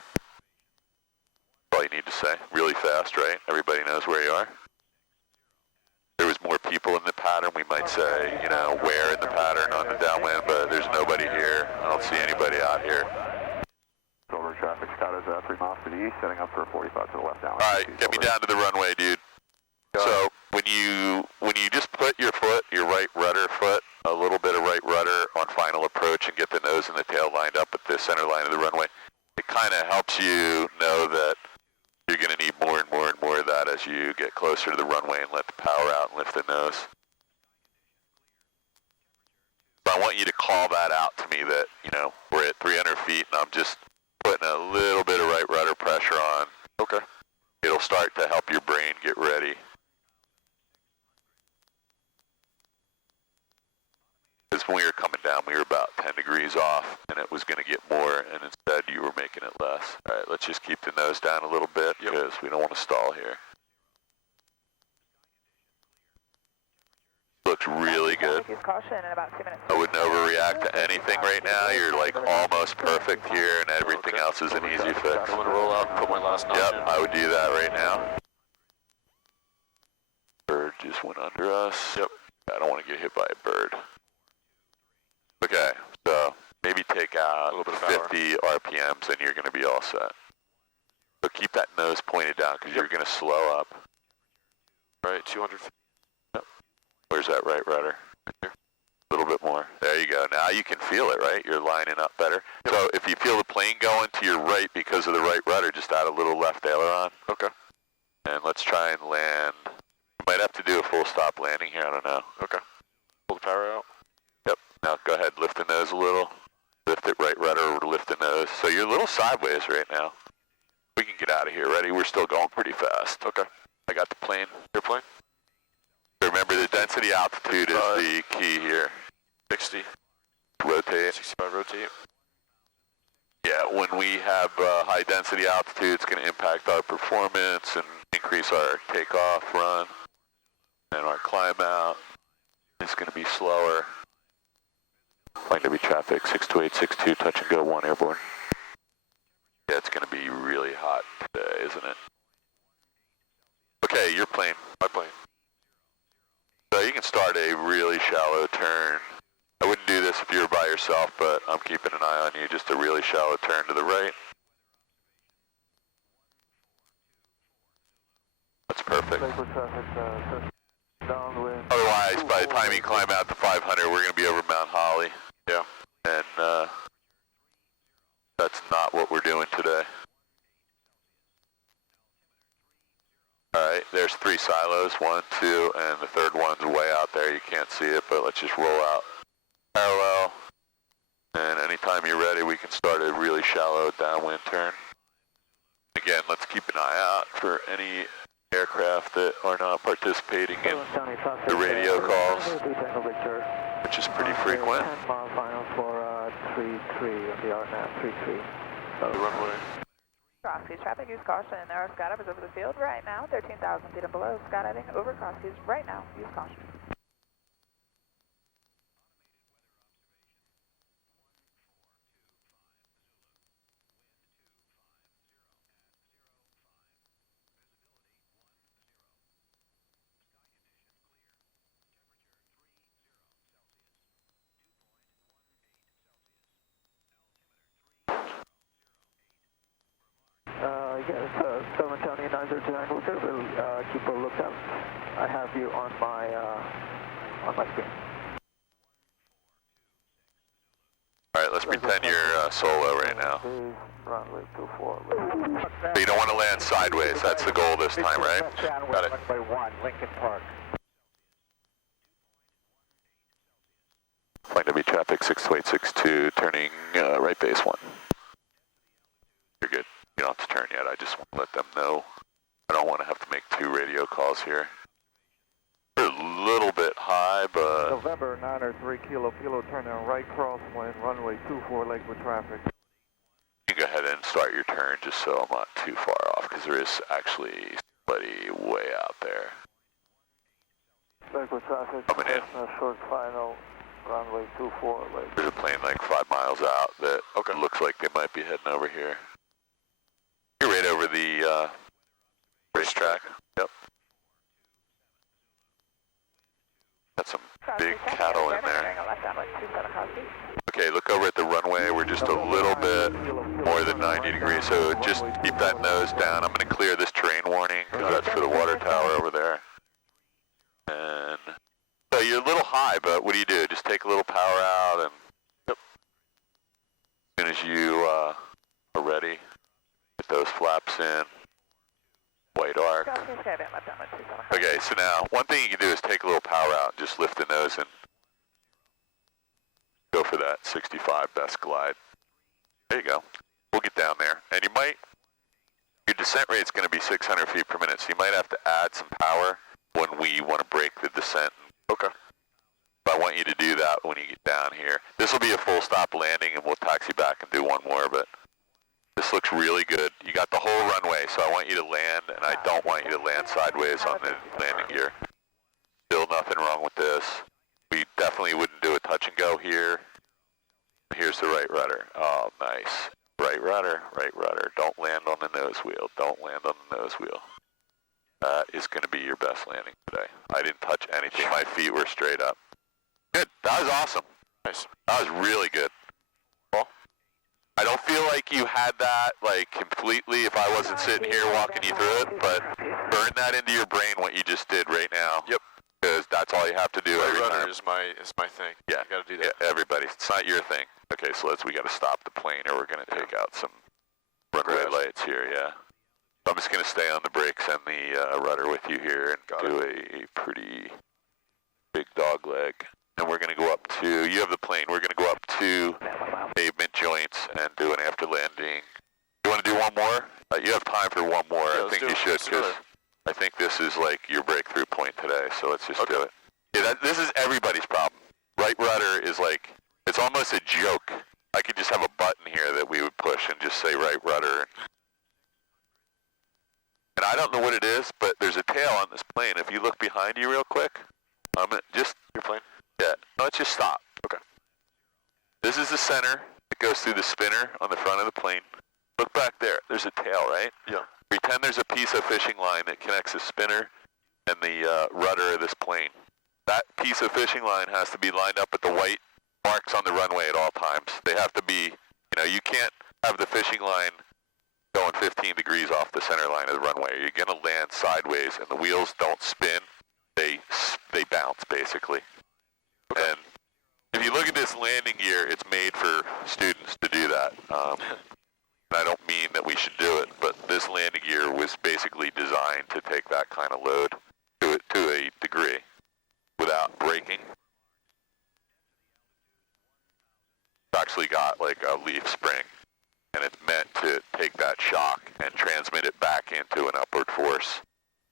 All you need to say. Really fast, right? Everybody knows where you are. If there was more people in the pattern, we might say, you know, where in the pattern on the downwind, but there's nobody here. I don't see anybody out here. Over traffic, Scott is 3 miles to the east, setting up for a 45 to the left now. All right, get me down to the runway, dude. So when you just put your foot, your right rudder foot, a little bit of right rudder on final approach and get the nose and the tail lined up at the center line of the runway, it kind of helps you know that you're going to need more and more and more of that as you get closer to the runway and let the power out and lift the nose. So I want you to call that out to me that, you know, we're at 300 feet and I'm just putting a little bit of right rudder pressure on. Okay. It'll start to help your brain get ready. Because when we were coming down, we were about 10 degrees off, and it was going to get more, and instead you were making it less. All right, let's just keep the nose down a little bit, because we don't want to stall here. Looks really good. Caution in about 2 minutes. I wouldn't overreact to anything right now. You're like almost perfect here, and everything else is an easy fix. I'm going to roll out and put my last notch in. Yep, I would do that right now. Bird just went under us. Yep. I don't want to get hit by a bird. Okay, so maybe take out a little bit of 50 RPMs and you're going to be all set. So keep that nose pointed down because you're going to slow up. Right, 200 feet. Yep. Where's that right rudder? Right here. A little bit more. There you go. Now you can feel it, right? You're lining up better. So if you feel the plane going to your right because of the right rudder, just add a little left aileron. Okay. And let's try and land. You might have to do a full stop landing here. I don't know. Okay. Pull the power out. Yep. Now go ahead, lift the nose a little. Lift it right rudder, lift the nose. So you're a little sideways right now. We can get out of here. Ready? We're still going pretty fast. Okay. I got the plane. Airplane? Remember, the density altitude is the key here. 60. Rotate. 65 rotate. Yeah, when we have high density altitude, it's going to impact our performance and increase our takeoff, run, and our climb out. It's going to be slower. Flight to be traffic, 62862, touch and go, 1 airborne. Yeah, it's going to be really hot today, isn't it? Okay, your plane. My plane. So you can start a really shallow turn. I wouldn't do this if you were by yourself, but I'm keeping an eye on you. Just a really shallow turn to the right. That's perfect. Otherwise, by the time you climb out to 500, we're going to be over Mount Holly. Yeah. And that's not what we're doing today. All right, there's 3 silos, 1, 2, and the third one's way out there. You can't see it, but let's just roll out parallel. And anytime you're ready, we can start a really shallow downwind turn. Again, let's keep an eye out for any aircraft that are not participating in the radio calls, which is pretty frequent. 10 mile final for 33 on the RNAV, 33. The runway. Cross-seas traffic, use caution. There are skydivers over the field right now, 13,000 feet and below. Skydiving over cross-seas right now, use caution. Yes, San Antonio 909, we'll keep a lookout. I have you on my screen. All right, let's pretend you're solo right now. Runway 24. So you don't want to land sideways. That's the goal this time, right? Got it. Runway 1, Lincoln Park. Flight to be traffic 62862, turning right base 1. You're good. You don't have to turn yet. I just want to let them know. I don't want to have to make 2 radio calls here. We're a little bit high, but... November 903 Kilo, turn on right crosswind, runway 24, Lakewood traffic. You can go ahead and start your turn just so I'm not too far off, because there is actually somebody way out there. Lakewood traffic, coming in. Short final, runway 24, Lakewood. There's a plane like 5 miles out that looks like they might be heading over here. You're right over the racetrack. Yep. Got some big cattle in there. Okay, look over at the runway. We're just a little bit more than 90 degrees, so just keep that nose down. I'm going to clear this terrain warning, because that's for the water tower over there. And so you're a little high, but what do? Just take a little power out, and as soon as you are ready, get those flaps in. White arc. Okay, so now one thing you can do is take a little power out and just lift the nose and go for that 65 best glide. There you go. We'll get down there. And your descent rate is going to be 600 feet per minute, so you might have to add some power when we want to break the descent. Okay. But I want you to do that when you get down here. This will be a full stop landing, and we'll taxi back and do one more, but this looks really good. You got the whole runway, so I want you to land, and I don't want you to land sideways on the landing gear. Still nothing wrong with this. We definitely wouldn't do a touch and go here. Here's the right rudder. Oh, nice. Right rudder, right rudder. Don't land on the nose wheel. Don't land on the nose wheel. That is going to be your best landing today. I didn't touch anything. My feet were straight up. Good. That was awesome. Nice. That was really good. I don't feel like you had that like completely if I wasn't sitting here walking you through it, but burn that into your brain what you just did right now. Yep. Because that's That's all you have to do every rudder time. is my thing. Yeah, you gotta do that. Yeah, everybody. It's not your thing. Okay, so we got to stop the plane, or we're gonna take out some runway lights here. Yeah. So I'm just gonna stay on the brakes and the rudder with you here, and do a pretty big dog leg. And we're gonna go up to. You have the plane. We're gonna go up to pavement joints and do an after landing. You want to do one more? You have time for one more. Yeah, I think you should, because I think this is like your breakthrough point today. So let's just do it. Yeah, this is everybody's problem. Right rudder is like, it's almost a joke. I could just have a button here that we would push and just say right rudder. And I don't know what it is, but there's a tail on this plane. If you look behind you real quick, just your plane. Yeah. Let's just stop. Okay. This is the center. It goes through the spinner on the front of the plane. Look back there. There's a tail, right? Yeah. Pretend there's a piece of fishing line that connects the spinner and the rudder of this plane. That piece of fishing line has to be lined up with the white marks on the runway at all times. They have to be, you can't have the fishing line going 15 degrees off the center line of the runway. You're going to land sideways, and the wheels don't spin. They bounce, basically. Okay. And if you look at this landing gear, it's made for students to do that. I don't mean that we should do it, but this landing gear was basically designed to take that kind of load to a degree without braking. It's actually got like a leaf spring, and it's meant to take that shock and transmit it back into an upward force.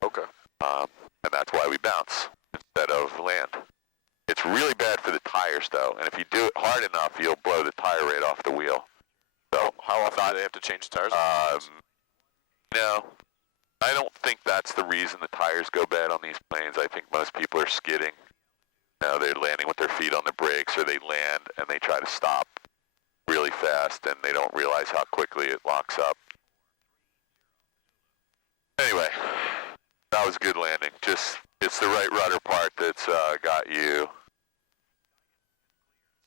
Okay. And that's why we bounce instead of land. It's really bad for the tires, though, and if you do it hard enough, you'll blow the tire right off the wheel. So how often do they have to change the tires? No, I don't think that's the reason the tires go bad on these planes. I think most people are skidding. They're landing with their feet on the brakes, or they land and they try to stop really fast, and they don't realize how quickly it locks up. Anyway, that was a good landing. It's the right rudder part that's got you.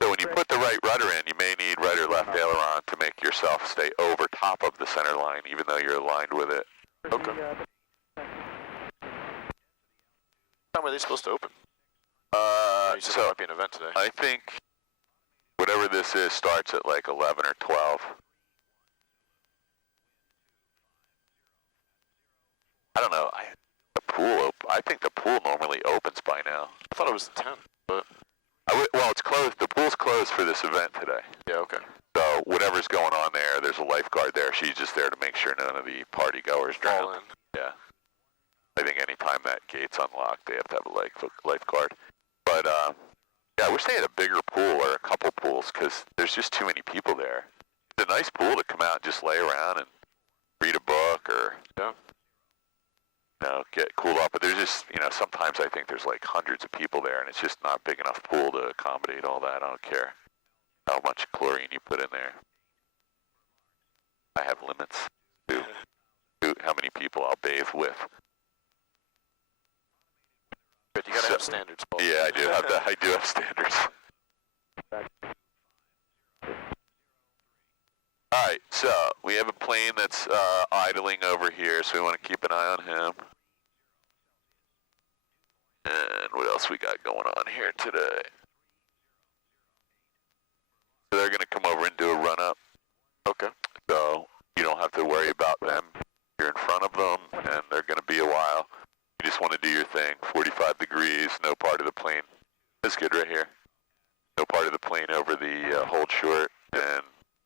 So when you put the right rudder in, you may need right or left aileron to make yourself stay over top of the center line, even though you're aligned with it. Okay. What time are they supposed to open? You said there might be an event today. I think whatever this is starts at like 11 or 12. I don't know. I think the pool normally opens by now. I thought it was 10, but... Well, it's closed. The pool's closed for this event today. Yeah, okay. So whatever's going on there, there's a lifeguard there. She's just there to make sure none of the party goers drown. Yeah. I think anytime that gate's unlocked, they have to have a lifeguard. But, yeah, I wish they had a bigger pool or a couple pools, because there's just too many people there. It's a nice pool to come out and just lay around and read a book or, get cooled off. But there's just, sometimes I think there's like hundreds of people there, and it's just not big enough pool to accommodate all that. I don't care how much chlorine you put in there. I have limits to how many people I'll bathe with. But you gotta have standards, Paul. Yeah, I do have that. I do have standards. All right, so we have a plane that's idling over here, so we want to keep an eye on him. And what else we got going on here today? So they're going to come over and do a run-up. Okay. So you don't have to worry about them. You're in front of them, and they're going to be a while. You just want to do your thing. 45 degrees, no part of the plane. That's good right here. No part of the plane over the hold short, and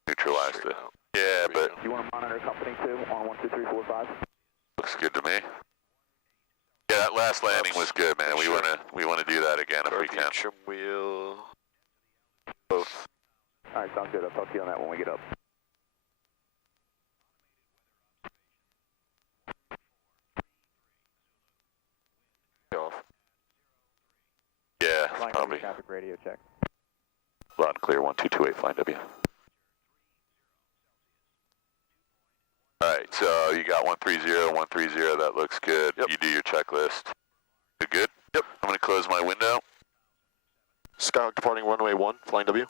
neutralized it. Yeah, but... You want to monitor company 2 on 1, 2, 3, 4, 5? Looks good to me. Yeah, that last landing was good, man. We want to do that again if we can. Trim wheel. Both. All right, sounds good. I'll talk to you on that when we get up. Off. Yeah, Flying probably. traffic radio check. Loud and clear, 1228, flying W. All right, so you got 130, 130, that looks good. Yep. You do your checklist. Good? Yep. I'm going to close my window. Skyhawk departing runway 1, flying W.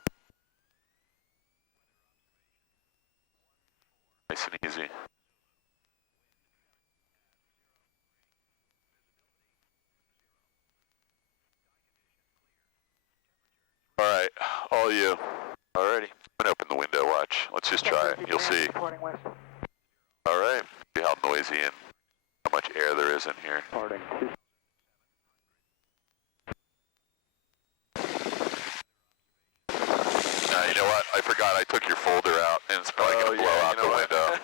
Nice and easy. Alright, all you. Alrighty. I'm gonna open the window, watch. Let's just try it. You'll see. Alright. See how noisy and how much air there is in here. Departing 2. You know what? I forgot I took your folder out and it's probably gonna blow out the window.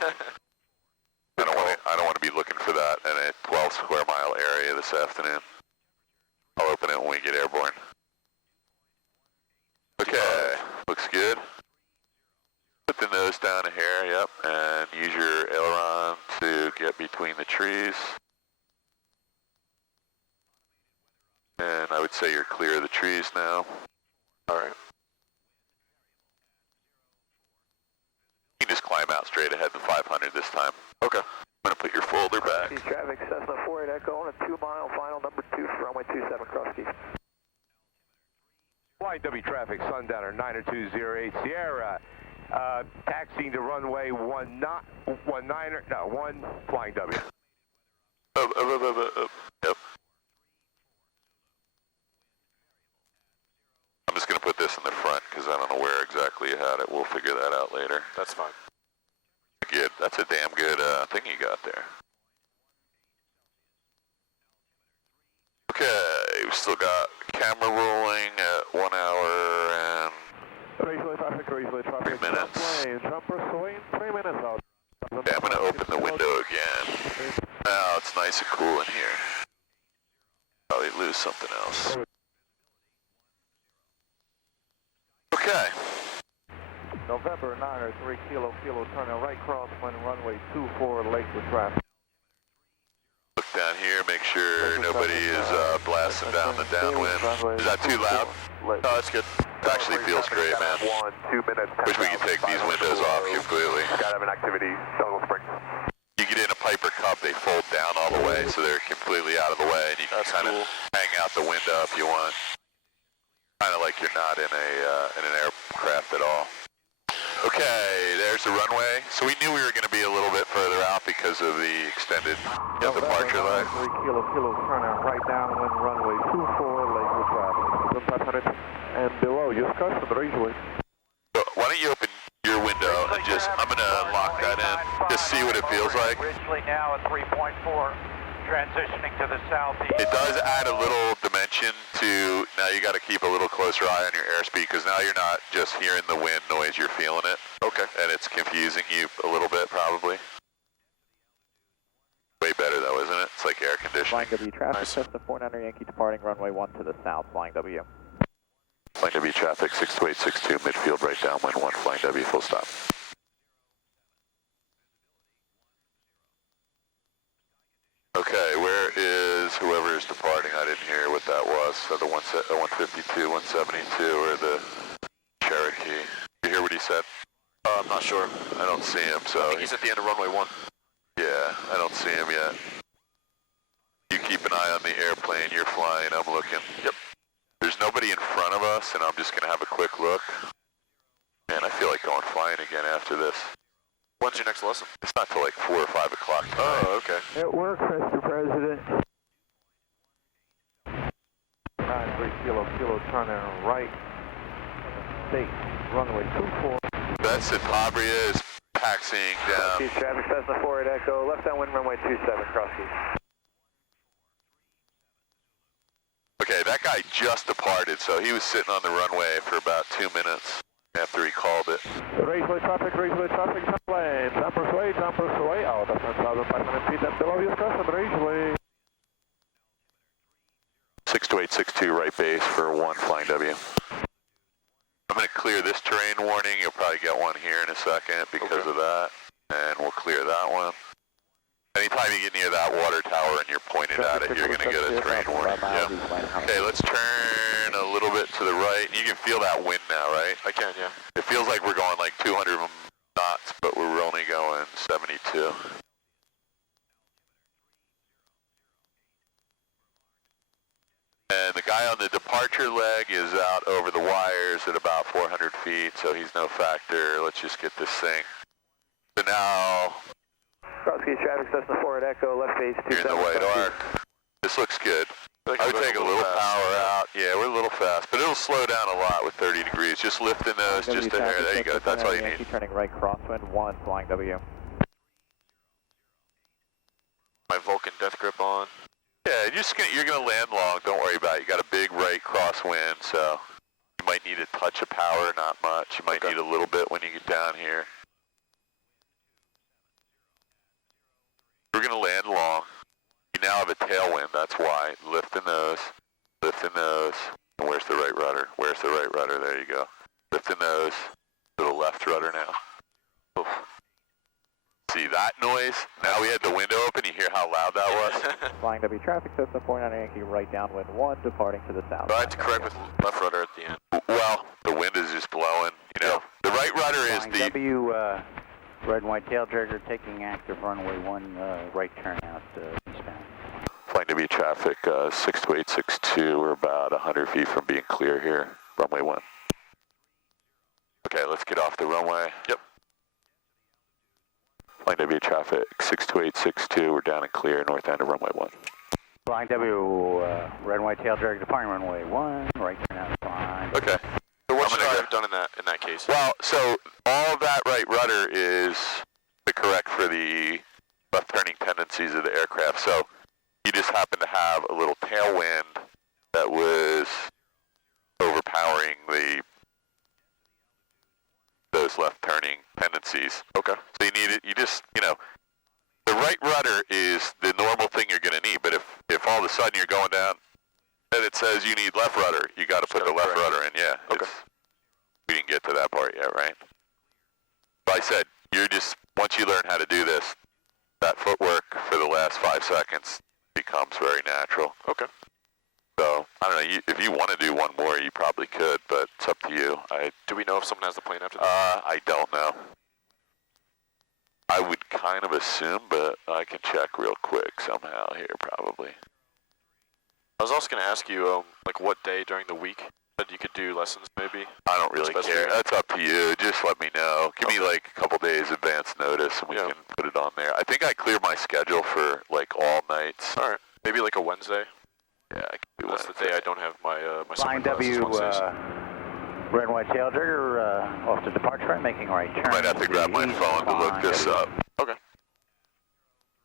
I don't want to be looking for that in a 12 square mile area this afternoon. I'll open it when we get airborne. Okay, looks good. Put the nose down a hair, yep, and use your aileron to get between the trees. And I would say you're clear of the trees now. Alright. You can just climb out straight ahead to 500 this time. Okay. I'm going to put your folder back. East traffic, Cessna 48 Echo on a 2 mile final number 2 for runway 27 cross keys. Flying W traffic, Sundowner 90208 Sierra. Taxiing to runway 1 flying W. Yep. I'm just going to put this in the front because I don't know where exactly you had it. We'll figure that out later. That's fine. Good. That's a damn good thing you got there. Okay, we've still got camera rolling at 1 hour and 3 minutes. Jumper 3 minutes out. Okay, I'm going to open the window again. Now it's nice and cool in here. Probably lose something else. Okay. November 9 or 3 kilo, turning right crosswind, runway 24, Lakewood traffic. Look down here, make sure nobody is blasting down the downwind. Is that too loud? No, that's good. It actually feels great, man. 2 minutes. Wish we could take these windows off completely. Skydive activity, Jungle Spring. You get in a Piper Cub, they fold down all the way, so they're completely out of the way, and you can kind of hang out the window if you want. Kind of like you're not in an aircraft at all. Okay, there's the runway. So we knew we were going to be a little bit further out because of the extended departure line. 3 kilo, turning right downwind, runway 24, Lakewood traffic. 500 and below, use custom range. So why don't you open your window and just, I'm going to lock that in, just see what it feels like. Originally now at 3.4, transitioning to the southeast. It does add a little dimension to, now you got to keep a little closer eye on your airspeed because now you're not just hearing the wind noise, you're feeling it. Okay. And it's confusing you a little bit probably. Way better though, isn't it? It's like air conditioning. Flying W traffic, Cessna 49er Yankee departing runway 1 to the south, Flying W. Flying W traffic, 62862, midfield right downwind 1, Flying W, full stop. Okay, where is whoever is departing? I didn't hear what that was. So the 152, 172, or the Cherokee. You hear what he said? I'm not sure. I don't see him, so... I think he's at the end of runway 1. Yeah, I don't see him yet. You keep an eye on the airplane you're flying, I'm looking. Yep. There's nobody in front of us, and I'm just going to have a quick look. Man, I feel like going flying again after this. When's your next lesson? It's not till like 4 or 5 o'clock tonight. Oh, okay. It works, Mr. President. 93 kilo, turning right. State, runway 24. That Citabria is taxiing down. East traffic, Cessna 48 Echo, left downwind runway 27, cross keys. Okay, that guy just departed, so he was sitting on the runway for about 2 minutes after he called it. Raceway traffic, plane. Jumper sway, out of 10,500 feet and below, use custom raceway. 62862 right base for 1 Flying W. I'm going to clear this terrain warning. You'll probably get one here in a second because of that, and we'll clear that one. Anytime you get near that water tower and you're pointed at it, you're going to get a terrain warning. Yep. Okay, let's turn a little bit to the right. You can feel that wind now, right? I can, yeah. It feels like we're going like 200 knots, but we're only going 72. And the guy on the departure leg is out over the wires at about 400 feet, so he's no factor. Let's just get this thing. So now... Cross-keys traffic, Cessna 48 Echo, left base 27. You're in the white arc. This looks good. I would take a little power out. Yeah, we're a little fast, but it'll slow down a lot with 30 degrees. Just lift the nose just a hair. There you go. That's all you need. Turning right crosswind 1, flying W. My Vulcan death grip on. Yeah, you're gonna land long. Don't worry about it. You got a big right crosswind, so you might need a touch of power, not much. You might need a little bit when you get down here. We're gonna land long. You now have a tailwind. That's why. Lift the nose. Lift the nose. And where's the right rudder? Where's the right rudder? There you go. Lift the nose to the left rudder now. Oof. See that noise? Now we had the window open. You hear how loud that was? Flying W traffic, Cessna 49 Yankee, right downwind 1, departing to the south. I had to correct with left rudder at the end. Well, the wind is just blowing. You know, the right rudder is Flying the... W, red and white tail trigger, taking active runway 1, right turn out eastbound. Flying W traffic, 62862. We're about 100 feet from being clear here. Runway 1. Okay, let's get off the runway. Yep. Flying W traffic, 62862. We're down and clear, north end of runway 1. Flying W, red and white tail trigger, departing runway 1, right turn out flying. Okay. So what should I have done in that case? Well, so all of that right rudder is correct for the left turning tendencies of the aircraft. So you just happen to have a little tailwind that was overpowering those left turning tendencies. Okay. So you need it. The right rudder is the normal thing you're going to need. But if all of a sudden you're going down and it says you need left rudder, you got to put the left rudder in. Yeah. Okay. We didn't get to that part yet, right? But I said once you learn how to do this, that footwork for the last 5 seconds becomes very natural. Okay. So, I don't know, if you want to do one more, you probably could, but it's up to you. Do we know if someone has the plane after that? I don't know. I would kind of assume, but I can check real quick somehow here, probably. I was also going to ask you, like, what day during the week that you could do lessons, maybe? I don't really care. That's up to you. Just let me know. Give me, like, a couple days advance notice, and we can put it on there. I think I cleared my schedule for, like, all nights. All right. Maybe, like, a Wednesday? Yeah, I can do That's Wednesday. the day I don't have my Flying summer classes W, red and white tail trigger, off to departure right, making right turn. Might have to grab my phone to look this up. Okay.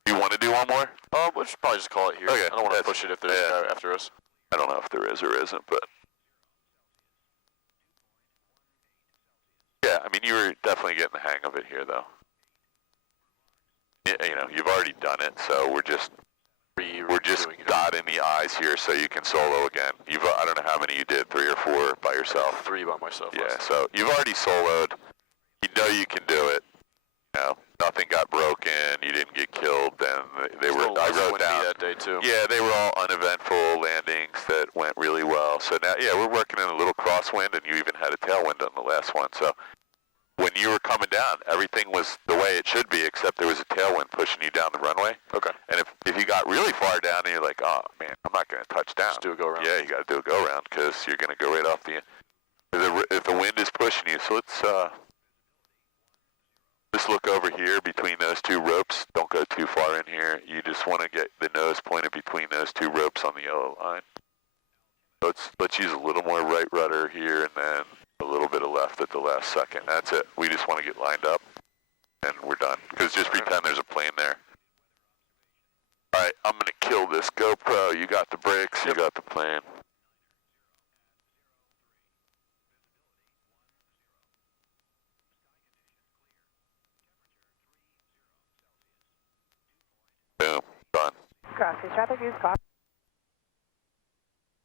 You want to do one more? We'll probably just call it here. Okay. I don't want to push it if there's after us. I don't know if there is or isn't, but... Yeah, I mean, you were definitely getting the hang of it here, though. You know, you've already done it, so we're just dotting the I's here so you can solo again. I don't know how many you did, 3 or 4 by yourself. 3 by myself. Yeah, so you've already soloed. You know you can do it. You know, nothing got broken. You didn't get killed. Then I wrote down that day too. Yeah, they were all uneventful landings that went really well. So now, yeah, we're working in a little crosswind, and you even had a tailwind on the last one. So when you were coming down, everything was the way it should be, except there was a tailwind pushing you down the runway. Okay. And if you got really far down and you're like, oh man, I'm not going to touch down. Just do a go around. Yeah, you got to do a go around because you're going to go right off the. If the wind is pushing you, so let's just look over here between those 2 ropes. Don't go too far in here. You just want to get the nose pointed between those 2 ropes on the yellow line. Let's use a little more right rudder here and then a little bit of left at the last second. That's it. We just want to get lined up and we're done. Because just pretend there's a plane there. All right, I'm going to kill this GoPro. You got the brakes, you got the plane. Boom, done. Cross traffic, use caution.